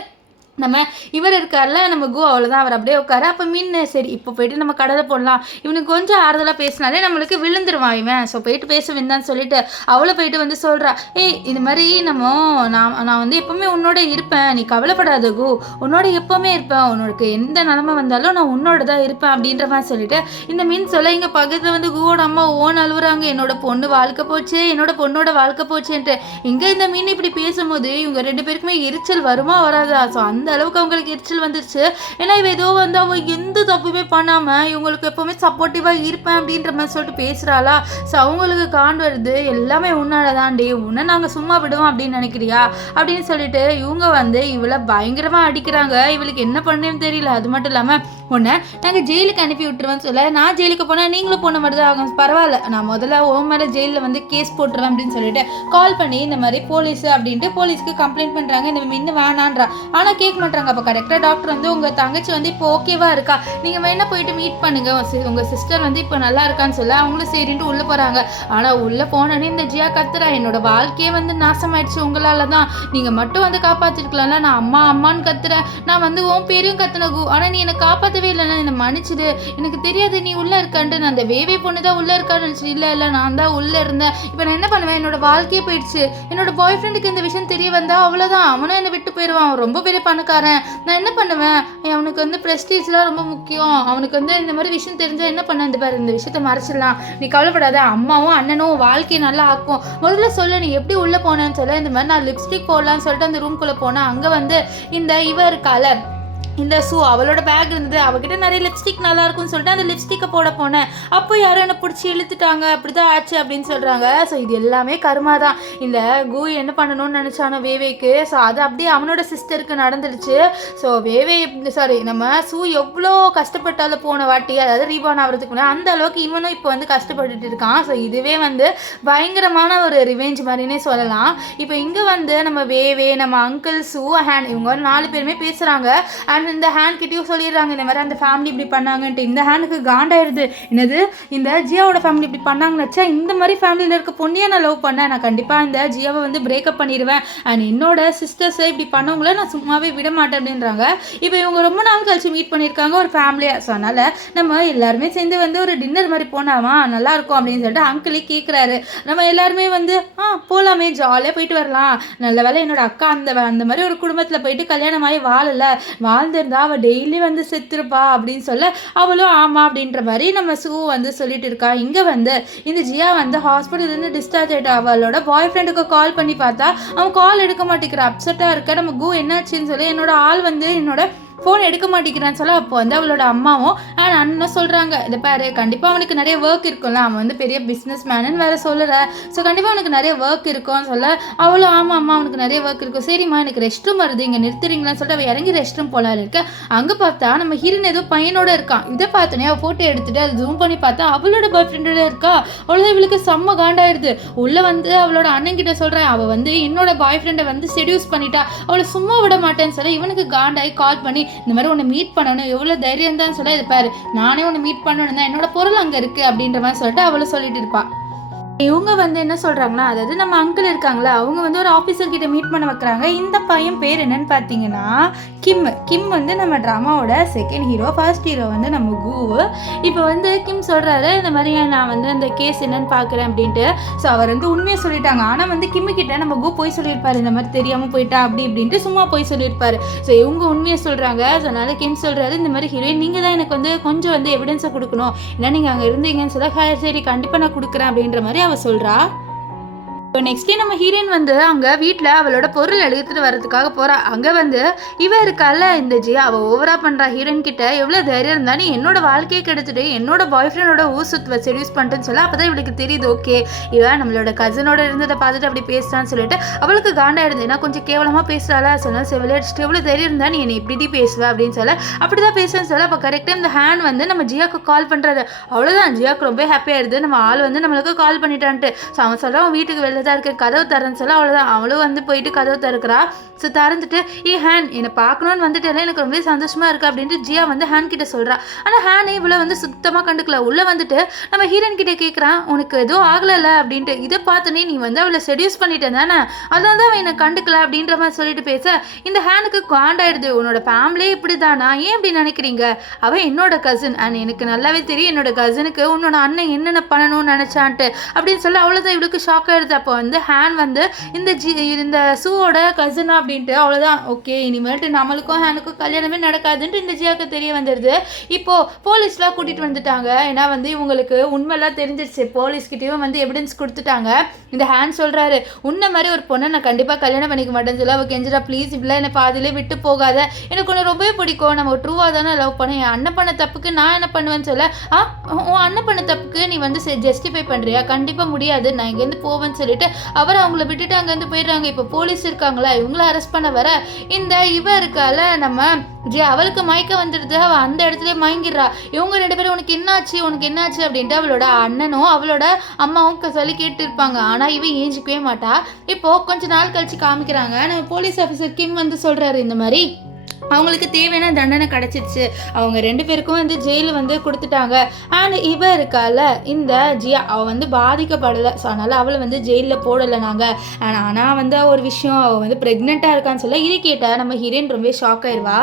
நம்ம இவர் இருக்கார்ல நம்ம கோ, அவ்வளோதான், அவர் அப்படியே உட்காரு. அப்போ மீன் சரி இப்போ போயிட்டு நம்ம கடலை போடலாம், இவனுக்கு கொஞ்சம் ஆறுதலாக பேசினாலே நம்மளுக்கு விழுந்துருவான் இவன். ஸோ போயிட்டு பேச வேண்டான்னு சொல்லிட்டு அவளை போயிட்டு வந்து சொல்கிறா, ஏய் இது மாதிரி நான் வந்து எப்போவுமே உன்னோட இருப்பேன், நீ கவலைப்படாத கோ, உன்னோட எப்போவுமே இருப்பேன், உன்னோட எந்த நிலமை வந்தாலும் நான் உன்னோட தான் இருப்பேன் அப்படின்ற மாதிரி சொல்லிட்டு இந்த மீன் சொல்ல இங்கே பக்கத்தில் வந்து கூவோட அம்மா ஓன் அழுவுறாங்க, என்னோட பொண்ணு வாழ்க்கை போச்சு, என்னோட பொண்ணோட வாழ்க்கை போச்சுன்ட்டு. இங்கே இந்த மீன் இப்படி பேசும்போது இவங்க ரெண்டு பேருக்குமே எரிச்சல் வருமா வராதா? ஸோ அந்த அளவுக்கு அவங்களுக்கு எரிச்சல் வந்துருச்சு. ஏன்னா இவ ஏதோ வந்து அவ எந்த தப்புமே பண்ணாம இவங்களுக்கு எப்பவுமே சப்போர்ட்டிவா இருப்பேன் அப்படின்ற மாதிரி சொல்லிட்டு பேசுறாளா. ஸோ அவங்களுக்கு காண்டு வருது, எல்லாமே உன்னால தாண்டி, உன்னை நாங்கள் சும்மா விடுவோம் அப்படின்னு நினைக்கிறியா அப்படின்னு சொல்லிட்டு இவங்க வந்து இவளை பயங்கரமா அடிக்கிறாங்க. இவளுக்கு என்ன பண்ணேன்னு தெரியல. அது மட்டும் இல்லாம உன்னை நாங்கள் ஜெயிலுக்கு அனுப்பி விட்டுருவேன்னு சொல்ல, நான் ஜெயிலுக்கு போனால் நீங்களும் போன மாதிரி தான் ஆகும், பரவாயில்ல நான் முதல்ல ஓ மேலே ஜெயிலில் வந்து கேஸ் போட்டுருவேன் அப்படின்னு சொல்லிட்டு கால் பண்ணி இந்த மாதிரி போலீஸ் அப்படின்ட்டு போலீஸ்க்கு கம்ப்ளைண்ட் பண்ணுறாங்க. இந்த மின்னு வேணான்றா, ஆனால் கேட்க மாட்டாங்க. அப்போ கரெக்டாக டாக்டர் வந்து உங்கள் தங்கச்சி வந்து இப்போ ஓகேவா இருக்கா, நீங்கள் வேணா போயிட்டு மீட் பண்ணுங்க, உங்கள் சிஸ்டர் வந்து இப்போ நல்லா இருக்கான்னு சொல்ல அவங்களும் சரின்ட்டு உள்ளே போகிறாங்க. ஆனால் உள்ளே போனோன்னே இந்த ஜியா கத்துறா, என்னோட வாழ்க்கையே வந்து நாசமாயிடுச்சு உங்களால தான், நீங்கள் மட்டும் வந்து காப்பாற்றிருக்கலாம்ல, நான் அம்மான்னு கத்துறேன், நான் வந்து உன் பேரையும் கத்துனகு, ஆனால் நீ என்னை காப்பாற்றவே இல்லைன்னா என்னை மன்னிச்சிடு, எனக்கு தெரியாது நீ உள்ளே இருக்கான்ட்டு, நான் அந்த வேவே பொண்ணு தான் உள்ளே இருக்கான்னு நினச்சி, இல்லை நான் தான் உள்ளே இருந்தேன், இப்போ நான் என்ன பண்ணுவேன், என்னோட வாழ்க்கையே போயிடுச்சு, என்னோட பாய் ஃப்ரெண்டுக்கு இந்த விஷயம் தெரிய வந்தா அவ்வளோதான், அவனும் என்னை விட்டு போயிடுவான், ரொம்ப பெரிய பணக்காரன், நான் என்ன பண்ணுவேன், அவனுக்கு வந்து ப்ரெஸ்டீஜ்லாம் ரொம்ப முக்கியம், அவனுக்கு வந்து இந்த மாதிரி விஷயம் தெரிஞ்சால் என்ன பண்ண, இந்த பாரு இந்த விஷயத்த மறைச்சிடலாம், நீ கவலைப்படாத, அம்மாவும் அண்ணனும் வாழ்க்கையை நல்லா ஆக்கும், முதல்ல சொல்ல நீ எப்படி உள்ளே போனேன்னு சொல்ல, இந்த மாதிரி நான் லிப்ஸ்டிக் போடலான்னு சொல்லிட்டு அந்த ரூம்குள்ளே போனேன், அங்கே வந்து இந்த இவ இருக்கால இந்த ஷூ அவளோட பேக் இருந்தது, அவகிட்ட நிறைய லிப்ஸ்டிக் நல்லா இருக்கும்னு சொல்லிட்டு அந்த லிப்ஸ்டிக்கை போட போனேன், அப்போ யாரும் என்னை பிடிச்சி இழுத்துட்டாங்க, அப்படிதான் ஆச்சு அப்படின்னு சொல்கிறாங்க. ஸோ இது எல்லாமே கருமா தான். இந்த கூ என்ன பண்ணணும்னு நினச்சானோ வேவேக்கு, ஸோ அது அப்படியே அவனோட சிஸ்டருக்கு நடந்துடுச்சு. ஸோ நம்ம ஷூ எவ்வளோ கஷ்டப்பட்டாலும் போன வாட்டி, அதாவது ரீபான் ஆகிறதுக்கு முன்னாடி அந்த அளவுக்கு இவனும் இப்போ வந்து கஷ்டப்பட்டுட்டு இருக்கான். ஸோ இதுவே வந்து பயங்கரமான ஒரு ரிவெஞ்ச் மாதிரினே சொல்லலாம். இப்போ இங்கே வந்து நம்ம வேவே, நம்ம அங்கிள், ஷூ, ஹேண்ட், இவங்க 4 பேருமே பேசுகிறாங்க. அண்ட் இந்த ஹேண்ட் கிட்டேயும் சொல்லிடுறாங்க இந்த மாதிரி அந்த ஃபேமிலி இப்படி பண்ணாங்கன்ட்டு. இந்த ஹேண்டுக்கு காண்டாயிருது, என்னது இந்த ஜியாவோட ஃபேமிலி இப்படி பண்ணாங்கன்னு வச்சா, இந்த மாதிரி ஃபேமிலியில் இருக்க பொண்ணியை நான் லவ் பண்ணேன், நான் கண்டிப்பாக இந்த ஜியாவை வந்து பிரேக்கப் பண்ணிடுவேன், அண்ட் என்னோட சிஸ்டர்ஸை இப்படி பண்ணவங்கள நான் சும்மாவே விட மாட்டேன் அப்படின்றாங்க. இப்போ இவங்க ரொம்ப நாள் கழிச்சு மீட் பண்ணியிருக்காங்க ஒரு ஃபேமிலியாக. ஸோ அதனால் நம்ம எல்லாருமே சேர்ந்து வந்து ஒரு டின்னர் மாதிரி போனாமா நல்லாயிருக்கும் அப்படின்னு சொல்லிட்டு அங்கிளே கேட்குறாரு. நம்ம எல்லாருமே வந்து போகலாமே, ஜாலியாக போயிட்டு வரலாம், நல்ல வேலை என்னோட அக்கா அந்த மாதிரி ஒரு குடும்பத்தில் போயிட்டு கல்யாணம் ஆகி வாழ்ந்திருந்தா அவள் டெய்லி வந்து செத்துருப்பா அப்படின்னு சொல்ல அவளும் ஆமாம் அப்படின்ற மாதிரி நம்ம ஷூ வந்து சொல்லிட்டு இருக்கா. இங்கே வந்து இந்த ஜியா வந்து ஹாஸ்பிட்டல்லேருந்து டிஸ்சார்ஜ் ஆகிட்டா. அவளோட பாய் ஃப்ரெண்டுக்கு கால் பண்ணி பார்த்தா அவன் கால் எடுக்க மாட்டேங்கிறா, அப்செட்டாக இருக்க. நம்ம கூ என்னாச்சுன்னு சொல்லி என்னோட ஆள் வந்து என்னோட ஃபோன் எடுக்க மாட்டேங்கிறான்னு சொல்ல, அப்போ வந்து அவளோட அம்மாவும் அண்ட் அண்ணன் சொல்கிறாங்க, இதை பாரு கண்டிப்பாக அவனுக்கு நிறைய ஒர்க் இருக்கும்ல, அவன் வந்து பெரிய பிஸ்னஸ் மேனுன்னு வேறு சொல்லுற, ஸோ கண்டிப்பாக அவனுக்கு நிறைய ஒர்க் இருக்கும்னு சொல்ல அவளும் ஆமாம் அம்மா அவனுக்கு நிறைய ஒர்க் இருக்கும், சரிம்மா எனக்கு ரெஸ்ட் ரூம் வருது இங்கே நிறுத்துறீங்களான்னு சொல்லிட்டு அவள் இறங்கி ரெஸ்ட் ரூம் போகலான்னு இருக்க. அங்கே பார்த்தா நம்ம ஹீரோயின் ஏதோ பையனோட இருக்கான். இதை பார்த்தோன்னே அவள் ஃபோட்டோ எடுத்துகிட்டு அதை ஜூம் பண்ணி பார்த்தா அவளோட பாய் ஃப்ரெண்டோட இருக்கா. அவ்வளோதான் இவளுக்கு செம்ம காண்டாயிடுது. உள்ளே வந்து அவளோட அண்ணன் கிட்ட சொல்கிறேன், அவள் வந்து என்னோட பாய் ஃப்ரெண்டை வந்து செடியூஸ் பண்ணிட்டா, அவளை சும்மா விட மாட்டேன்னு சொல்ல இவனுக்கு காண்டாகி கால் பண்ணி இந்த மாதிரி உன்னை மீட் பண்ணணும், எவ்வளோ தைரியம் தான் சொல்ல, இது பாரு நானே உன்னை மீட் பண்ணணும் தான், என்னோட பொருள் அங்கே இருக்குது அப்படின்ற மாதிரி சொல்லிட்டு அவளை சொல்லிட்டு இருப்பா. இவங்க வந்து என்ன சொல்கிறாங்கன்னா, அதாவது நம்ம அங்கிள் இருக்காங்களா, அவங்க வந்து ஒரு ஆஃபீஸர் கிட்ட மீட் பண்ண வைக்கிறாங்க. இந்த பையன் பேர் என்னன்னு பார்த்தீங்கன்னா கிம் வந்து நம்ம ட்ராமாவோட செகண்ட் ஹீரோ, ஃபர்ஸ்ட் ஹீரோ வந்து நம்ம கூ. இப்போ வந்து கிம் சொல்கிறாரு, இந்த மாதிரி நான் வந்து அந்த கேஸ் என்னன்னு பார்க்குறேன் அப்படின்ட்டு. ஸோ அவர் வந்து உண்மையை சொல்லிட்டாங்க. ஆனால் வந்து கிம்மு கிட்ட நம்ம கூ போய் சொல்லியிருப்பாரு, இந்த மாதிரி தெரியாமல் போயிட்டா அப்படி இப்படின்ட்டு சும்மா போய் சொல்லியிருப்பாரு. ஸோ இவங்க உண்மையை சொல்கிறாங்க. ஸோ அதனால் கிம் சொல்கிறாரு, இந்த மாதிரி ஹீரோயின் நீங்கள் தான் எனக்கு வந்து கொஞ்சம் வந்து எவிடன்ஸை கொடுக்கணும், ஏன்னா நீங்கள் அங்கே இருந்தீங்கன்னு சொல்ல சரி கண்டிப்பாக நான் கொடுக்குறேன் அப்படின்ற மாதிரி அவ சொல்கிறா. இப்போ நெக்ஸ்ட் நம்ம ஹீரோயின் வந்து அங்கே வீட்டில் அவளோட பொருள் எடுத்துட்டு வரதுக்காக போகிறா. அங்கே வந்து இவ இருக்கால இந்த ஜியா, அவள் ஓவரா பண்ணுறா. ஹீரோயின் கிட்ட எவ்வளோ தைரியம் இருந்தா நீ என்னோட வாழ்க்கையை கெடுத்துட்டு என்னோட பாய் ஃப்ரெண்டோட ஊர் சுற்றுவ செடியூஸ் பண்ணிட்டுன்னு சொல்ல. அப்போ தான் இவளுக்கு தெரியுது, ஓகே இவன் நம்மளோட கசனோட இருந்ததை பார்த்துட்டு அப்படி பேசுறான்னு சொல்லிட்டு அவளுக்கு காண்டாயிடுது. ஏன்னா கொஞ்சம் கேவலமாக பேசுறாளா, சொன்னா செவிலியடிச்சுட்டு எவ்வளோ தைரியம் இருந்தா நீ என்னை இப்படி பேசுவ அப்படின்னு சொல்ல. அப்படி தான் பேசுவேன்னு சொல்ல. அப்போ கரெக்டாக இந்த ஹேண்ட் வந்து நம்ம ஜியாவுக்கு கால் பண்ணுறாரு. அவ்வளோதான், ஜியாவுக்கு ரொம்ப ஹாப்பியாகிடுது, நம்ம ஆள் வந்து நம்மளுக்கு கால் பண்ணிட்டான்ட்டு. ஸோ அவன் சொல்ல அவன் வீட்டுக்கு வெளில தான் இருக்க, கதவு தரேன்னு சொல்ல. அவ்வளோதான், அவளும் வந்து போயிட்டு கதவு திறக்கிறா. ஸோ திறந்துட்டு ஹேண்ட் என்னை பார்க்கணுன்னு வந்துட்டேன், எனக்கு ரொம்ப சந்தோஷமாக இருக்குது அப்படின்ட்டு ஜியா வந்து ஹேண்ட் கிட்ட சொல்கிறா. ஆனால் ஹேண்ட் இவ்வளோ வந்து சுத்தமாக கண்டுக்கல. உள்ளே வந்துட்டு நம்ம ஹீரோயின் கிட்டே கேட்குறான், உனக்கு எதுவும் ஆகலைல்ல அப்படின்ட்டு. இதை பார்த்தோன்னே நீ வந்து அவளை செடியூஸ் பண்ணிட்டேன் தானே, அதான் தான் அவன் என்னை கண்டுக்கல அப்படின்ற மாதிரி சொல்லிட்டு பேச இந்த ஹேண்டுக்கு காண்டாயிடுது. உன்னோட ஃபேமிலியே இப்படி தானா, ஏன் இப்படி நினைக்கிறீங்க, அவன் என்னோட கசின் அண்ட் எனக்கு நல்லாவே தெரியும் என்னோட கசினுக்கு உன்னோட அண்ணன் என்னென்ன பண்ணணும்னு நினச்சான்ட்டு அப்படின்னு சொல்ல. அவ்வளோதான், இவளுக்கு ஷாக் ஆகிடுது. அப்போ வந்து ஹேண்ட் வந்து இந்த சூவோட கசினா அப்படின்ட்டு. அவ்வளோதான், ஓகே இனிமேட்டு நம்மளுக்கும் ஹேனுக்கும் கல்யாணமே நடக்காதுன்ட்டு இந்த ஜியாவுக்கு தெரிய வந்துடுது. இப்போது போலீஸ்லாம் கூட்டிகிட்டு வந்துட்டாங்க. ஏன்னா வந்து இவங்களுக்கு உண்மைலாம் தெரிஞ்சிருச்சு. போலீஸ்கிட்டையும் வந்து எவிடன்ஸ் கொடுத்துட்டாங்க. இந்த ஹேண்ட் சொல்கிறாரு, உன்ன மாதிரி ஒரு பொண்ணை நான் கண்டிப்பாக கல்யாணம் பண்ணிக்க மாட்டேன்னு சொல்ல. அவள் கெஞ்சிரா, ப்ளீஸ் இப்படிலாம் என்னை பாதியிலே விட்டு போகாத, எனக்கு ஒன்று ரொம்பவே பிடிக்கும், நம்ம ட்ரூவாக தானே லவ் பண்ணேன், என் அண்ணன் பண்ண தப்புக்கு நான் என்ன பண்ணுவேன்னு சொல்ல. உன் அண்ணன் பண்ண தப்புக்கு நீ வந்து ஜஸ்டிஃபை பண்ணுறியா, கண்டிப்பாக முடியாது, நான் இங்கேருந்து போவேன்னு சொல்லிட்டு அவர் அவங்கள விட்டுட்டு அங்கேருந்து போயிடுறாங்க. இப்போ போலீஸ் இருக்காங்களா, இவங்கள அரெஸ்ட் பண்ண வர இந்த இருக்கால நம்ம அவளுக்கு மயக்க வந்துடுது. அவள் அந்த இடத்துல மயங்கிடுறா. இவங்க 2 பேரும் உனக்கு என்னாச்சு அப்படின்ட்டு அவளோட அண்ணனும் அவளோட அம்மாவும் சொல்லி கேட்டு இருப்பாங்க. ஆனால் இவன் ஏஞ்சிக்கவே மாட்டா. இப்போ கொஞ்ச நாள் கழிச்சு காமிக்கிறாங்க. நம்ம போலீஸ் ஆஃபீஸர் கிம் வந்து சொல்றாரு, இந்த மாதிரி அவங்களுக்கு தேவையான தண்டனை கிடச்சிருச்சு, அவங்க 2 பேருக்கும் வந்து ஜெயிலு வந்து கொடுத்துட்டாங்க. அண்ட் இருக்கால இந்த ஜியா, அவள் வந்து பாதிக்கப்படலை, ஸோ அதனால் அவளை வந்து ஜெயிலில் போடலை நாங்கள். ஆனால் வந்து ஒரு விஷயம், அவள் வந்து ப்ரெக்னெண்ட்டாக இருக்கான்னு சொல்ல. இது கேட்டால் நம்ம ஹீரோயின் ரொம்ப ஷாக் ஆயிடுவா.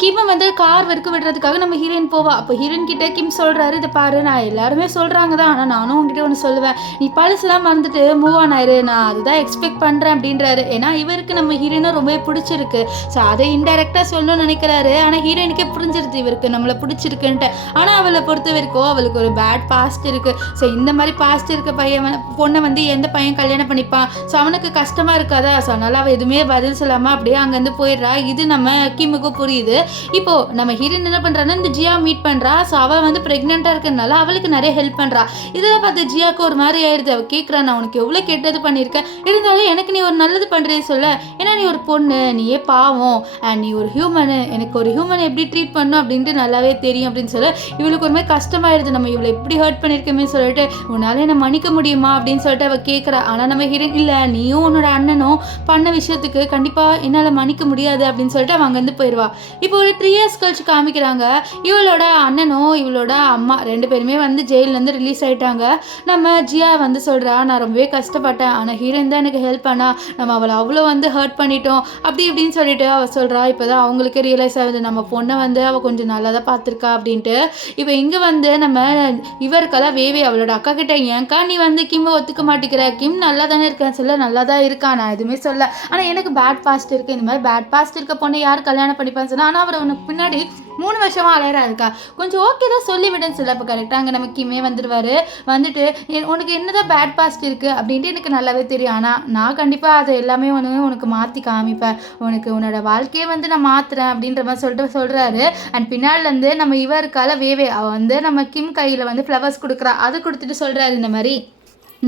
கிம் வந்து கார் வரைக்கும் விடுறதுக்காக நம்ம ஹீரோயின் போவா. அப்போ ஹீரோயின் கிட்ட கிம் சொல்கிறாரு, இதை பாரு நான் எல்லாருமே சொல்கிறாங்க தான், ஆனால் நானும் உங்ககிட்ட ஒன்று சொல்லுவேன், நீ பழசெல்லாம் மறந்துட்டு மூவ் ஆன் ஆயிரு, நான் அதுதான் எக்ஸ்பெக்ட் பண்ணுறேன் அப்படின்றாரு. ஏன்னா இவருக்கு நம்ம ஹீரோயினை ரொம்ப பிடிச்சிருக்கு. ஸோ அதை இன்டெரக்டாக சொல்லணும்னு நினைக்கிறாரு. ஆனால் ஹீரோயினுக்கே புரிஞ்சிருது இவருக்கு நம்மளை பிடிச்சிருக்குன்ட்டு. ஆனால் அவளை பொறுத்த வரைக்கும் அவளுக்கு ஒரு பேட் பாஸ்ட் இருக்குது. ஸோ இந்த மாதிரி பாஸ்ட் இருக்க பொண்ணை வந்து எந்த பையன் கல்யாணம் பண்ணிப்பான், ஸோ அவனுக்கு கஷ்டமாக இருக்காதா, ஸோ அதனால் அவள் எதுவுமே பதில் சொல்லாமல் அப்படியே அங்கேருந்து போயிடுறா. இது நம்ம கிம்முக்கும் புரியுது. இப்போ நம்ம ஹீரோயின் என்ன பண்றான்னா இந்த ஜியா மீட் பண்றா. ஸோ அவள் வந்து பிரெக்னெண்டா இருக்கனால அவளுக்கு நிறைய ஹெல்ப் பண்றா. இதெல்லாம் பார்த்து ஜியாவுக்கு ஒரு மாதிரி ஆயிடுது. அவள் கேட்குறா, நான் உனக்கு எவ்வளோ கெட்டது பண்ணியிருக்கேன், இருந்தாலும் எனக்கு நீ ஒரு நல்லது பண்றேன்னு சொல்ல. ஏன்னா நீ ஒரு பொண்ணு, நீயே பாவம், அண்ட் நீ ஒரு ஹியூமனு, எனக்கு ஒரு ஹியூமனை எப்படி ட்ரீட் பண்ணும் அப்படின்ட்டு நல்லாவே தெரியும் அப்படின்னு சொல்ல. இவளுக்கு ஒரு மாதிரி கஷ்டமாயிடுது, நம்ம இவளை எப்படி ஹர்ட் பண்ணியிருக்கோமே சொல்லிட்டு. உன்னால என்ன மன்னிக்க முடியுமா அப்படின்னு சொல்லிட்டு அவள் கேட்குறா. ஆனால் நம்ம ஹீரோயின் இல்லை, நீயும் உன்னோட அண்ணனும் பண்ண விஷயத்துக்கு கண்டிப்பாக என்னால் மன்னிக்க முடியாது அப்படின்னு சொல்லிட்டு அவன் அங்கேருந்து போயிடுவா. இப்போ ஒரு 3 years கழிச்சு காமிக்கிறாங்க. இவளோட அண்ணனும் இவளோட அம்மா 2 பேருமே வந்து ஜெயிலேருந்து ரிலீஸ் ஆகிட்டாங்க. நம்ம ஜியா வந்து சொல்கிறா, நான் ரொம்பவே கஷ்டப்பட்டேன், ஆனால் ஹீரோயின் தான் எனக்கு ஹெல்ப் பண்ணா, நம்ம அவளை அவ்வளோ வந்து ஹர்ட் பண்ணிட்டோம் அப்படி இப்படின்னு சொல்லிட்டு அவள் சொல்கிறா. இப்போ தான் அவங்களுக்கே ரியலைஸ் ஆகுது நம்ம பொண்ணை வந்து அவள் கொஞ்சம் நல்லா தான் பார்த்துருக்கா அப்படின்ட்டு. இப்போ இங்கே வந்து நம்ம இவருக்கெல்லாம் வேவே அவளோட அக்கா கிட்ட, ஏன்க்கா நீ வந்து கிம்மை ஒத்துக்க மாட்டேங்கிற, கிம் நல்லா தானே இருக்கான்னு சொல்ல. நல்லா தான் இருக்கா, நான் எதுவுமே சொல்ல, ஆனால் எனக்கு பேட் பாஸ்ட் இருக்குது, இந்த மாதிரி பேட் பாஸ்ட் இருக்க பொண்ணை யார் கல்யாணம் பண்ணிப்பான்னு சொன்னால். ஆனால் அவர் உனக்கு பின்னாடி 3 வருஷமாக அலையறா இருக்கா, கொஞ்சம் ஓகே தான் சொல்லிவிடுன்னு சொல்ல. இப்போ கரெக்டாக அங்கே நம்ம கிம்மே வந்துடுவார். வந்துட்டு உனக்கு என்னதான் பேட் பாஸ்ட் இருக்குது அப்படின்ட்டு எனக்கு நல்லாவே தெரியும், ஆனால் நான் கண்டிப்பாக அதை எல்லாமே உனக்கு மாற்றி காமிப்பேன், உனக்கு உன்னோட வாழ்க்கையை வந்து நான் மாற்றுறேன் அப்படின்ற மாதிரி சொல்லிட்டு சொல்கிறாரு. அண்ட் பின்னாடிலேருந்து நம்ம இருக்கால வேவே, அவள் வந்து நம்ம கிம் கையில் வந்து ஃப்ளவர்ஸ் கொடுக்குறா. அதை கொடுத்துட்டு சொல்கிறாரு, இந்த மாதிரி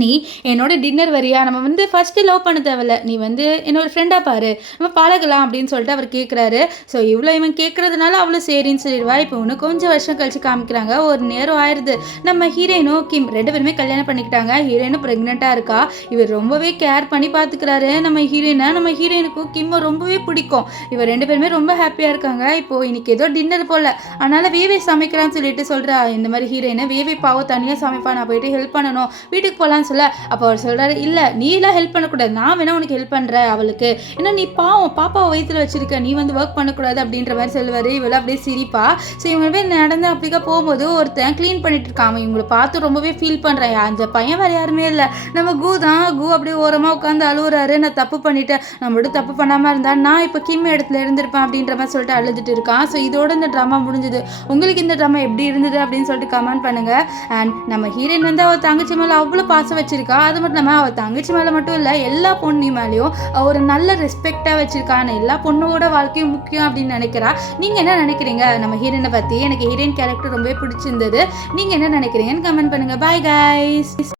நீ என்னோட டின்னர் வரியா, நம்ம வந்து ஃபஸ்ட்டு லவ் பண்ண தேவையில்ல, நீ வந்து என்னோட ஃப்ரெண்டாக பாரு, நம்ம பழகலாம் அப்படின்னு சொல்லிட்டு அவர் கேட்குறாரு. ஸோ இவ்வளோ இவன் கேட்குறதுனால அவ்வளோ சரின்னு சொல்லிடுவா. இப்போ இன்னும் கொஞ்சம் வருஷம் கழிச்சு காமிக்கிறாங்க. ஒரு நேரம் ஆயிடுது. நம்ம ஹீரோயினும் கிம் 2 பேருமே கல்யாணம் பண்ணிக்கிட்டாங்க. ஹீரோயினும் ப்ரெக்னெண்ட்டாக இருக்கா. இவர் ரொம்பவே கேர் பண்ணி பார்த்துக்கிறாரு நம்ம ஹீரோயினை. நம்ம ஹீரோயினுக்கும் கிம்மை ரொம்பவே பிடிக்கும். இவர் 2 பேருமே ரொம்ப ஹாப்பியாக இருக்காங்க. இப்போது இன்னைக்கு ஏதோ டின்னர் போல், அதனால் வேவே சமைக்கிறான்னு சொல்லிட்டு சொல்கிறா. இந்த மாதிரி ஹீரோயினை வேவே பாவம் தனியாக சமைப்பா, நான் போயிட்டு ஹெல்ப் பண்ணணும், வீட்டுக்கு போகலாம் சொல்ல. அப்போ அவர் சொல்கிறாரு, இல்லை நீ எல்லாம் ஹெல்ப் பண்ணக்கூடாது, நான் வேணா உனக்கு ஹெல்ப் பண்ணுறேன் அவளுக்கு, ஏன்னா நீ பாவம் பாப்பாவை வயிற்றுல வச்சிருக்க, நீ வந்து ஒர்க் பண்ணக்கூடாது அப்படின்ற மாதிரி சொல்லுவார். இவளை அப்படியே சிரிப்பா. ஸோ இவங்க போய் நடந்து அப்படிக்கா போகும்போது ஒருத்தன் க்ளீன் பண்ணிட்டு இருக்கான். இவங்களை பார்த்து ரொம்பவே ஃபீல் பண்ணுறேன். அந்த பையன் வேறு யாருமே இல்லை, நம்ம கூ தான். கூ அப்படியே ஓரமாக உட்காந்து அழுகுறாரு. நான் தப்பு பண்ணிட்டேன், நம்மளோட தப்பு பண்ணாமல் இருந்தா நான் இப்போ கிம் இடத்துல இருந்திருப்பேன் அப்படின்ற மாதிரி சொல்லிட்டு அழுதுட்டு இருக்கான். ஸோ இதோட இந்த ட்ராமா முடிஞ்சுது. உங்களுக்கு இந்த ட்ராமா எப்படி இருந்தது அப்படின்னு சொல்லிட்டு கமெண்ட் பண்ணுங்கள். அண்ட் நம்ம ஹீரோயின் வந்து அவள் தங்கச்சி மேலே அவ்வளோ பாசம் பாசம் வச்சிருக்கா. அது மட்டும் இல்லாமல் அவள் தங்கச்சி மேலே மட்டும் இல்லை, எல்லா பொண்ணு மேலேயும் ஒரு நல்ல ரெஸ்பெக்டாக வச்சிருக்கா. எல்லா பொண்ணோட வாழ்க்கையும் முக்கியம் அப்படின்னு நினைக்கிறா. நீங்கள் என்ன நினைக்கிறீங்க நம்ம ஹீரோயினை பற்றி? எனக்கு ஹீரோயின் கேரக்டர் ரொம்ப பிடிச்சிருந்தது. நீங்கள் என்ன நினைக்கிறீங்கன்னு கமெண்ட் பண்ணுங்கள். Bye guys.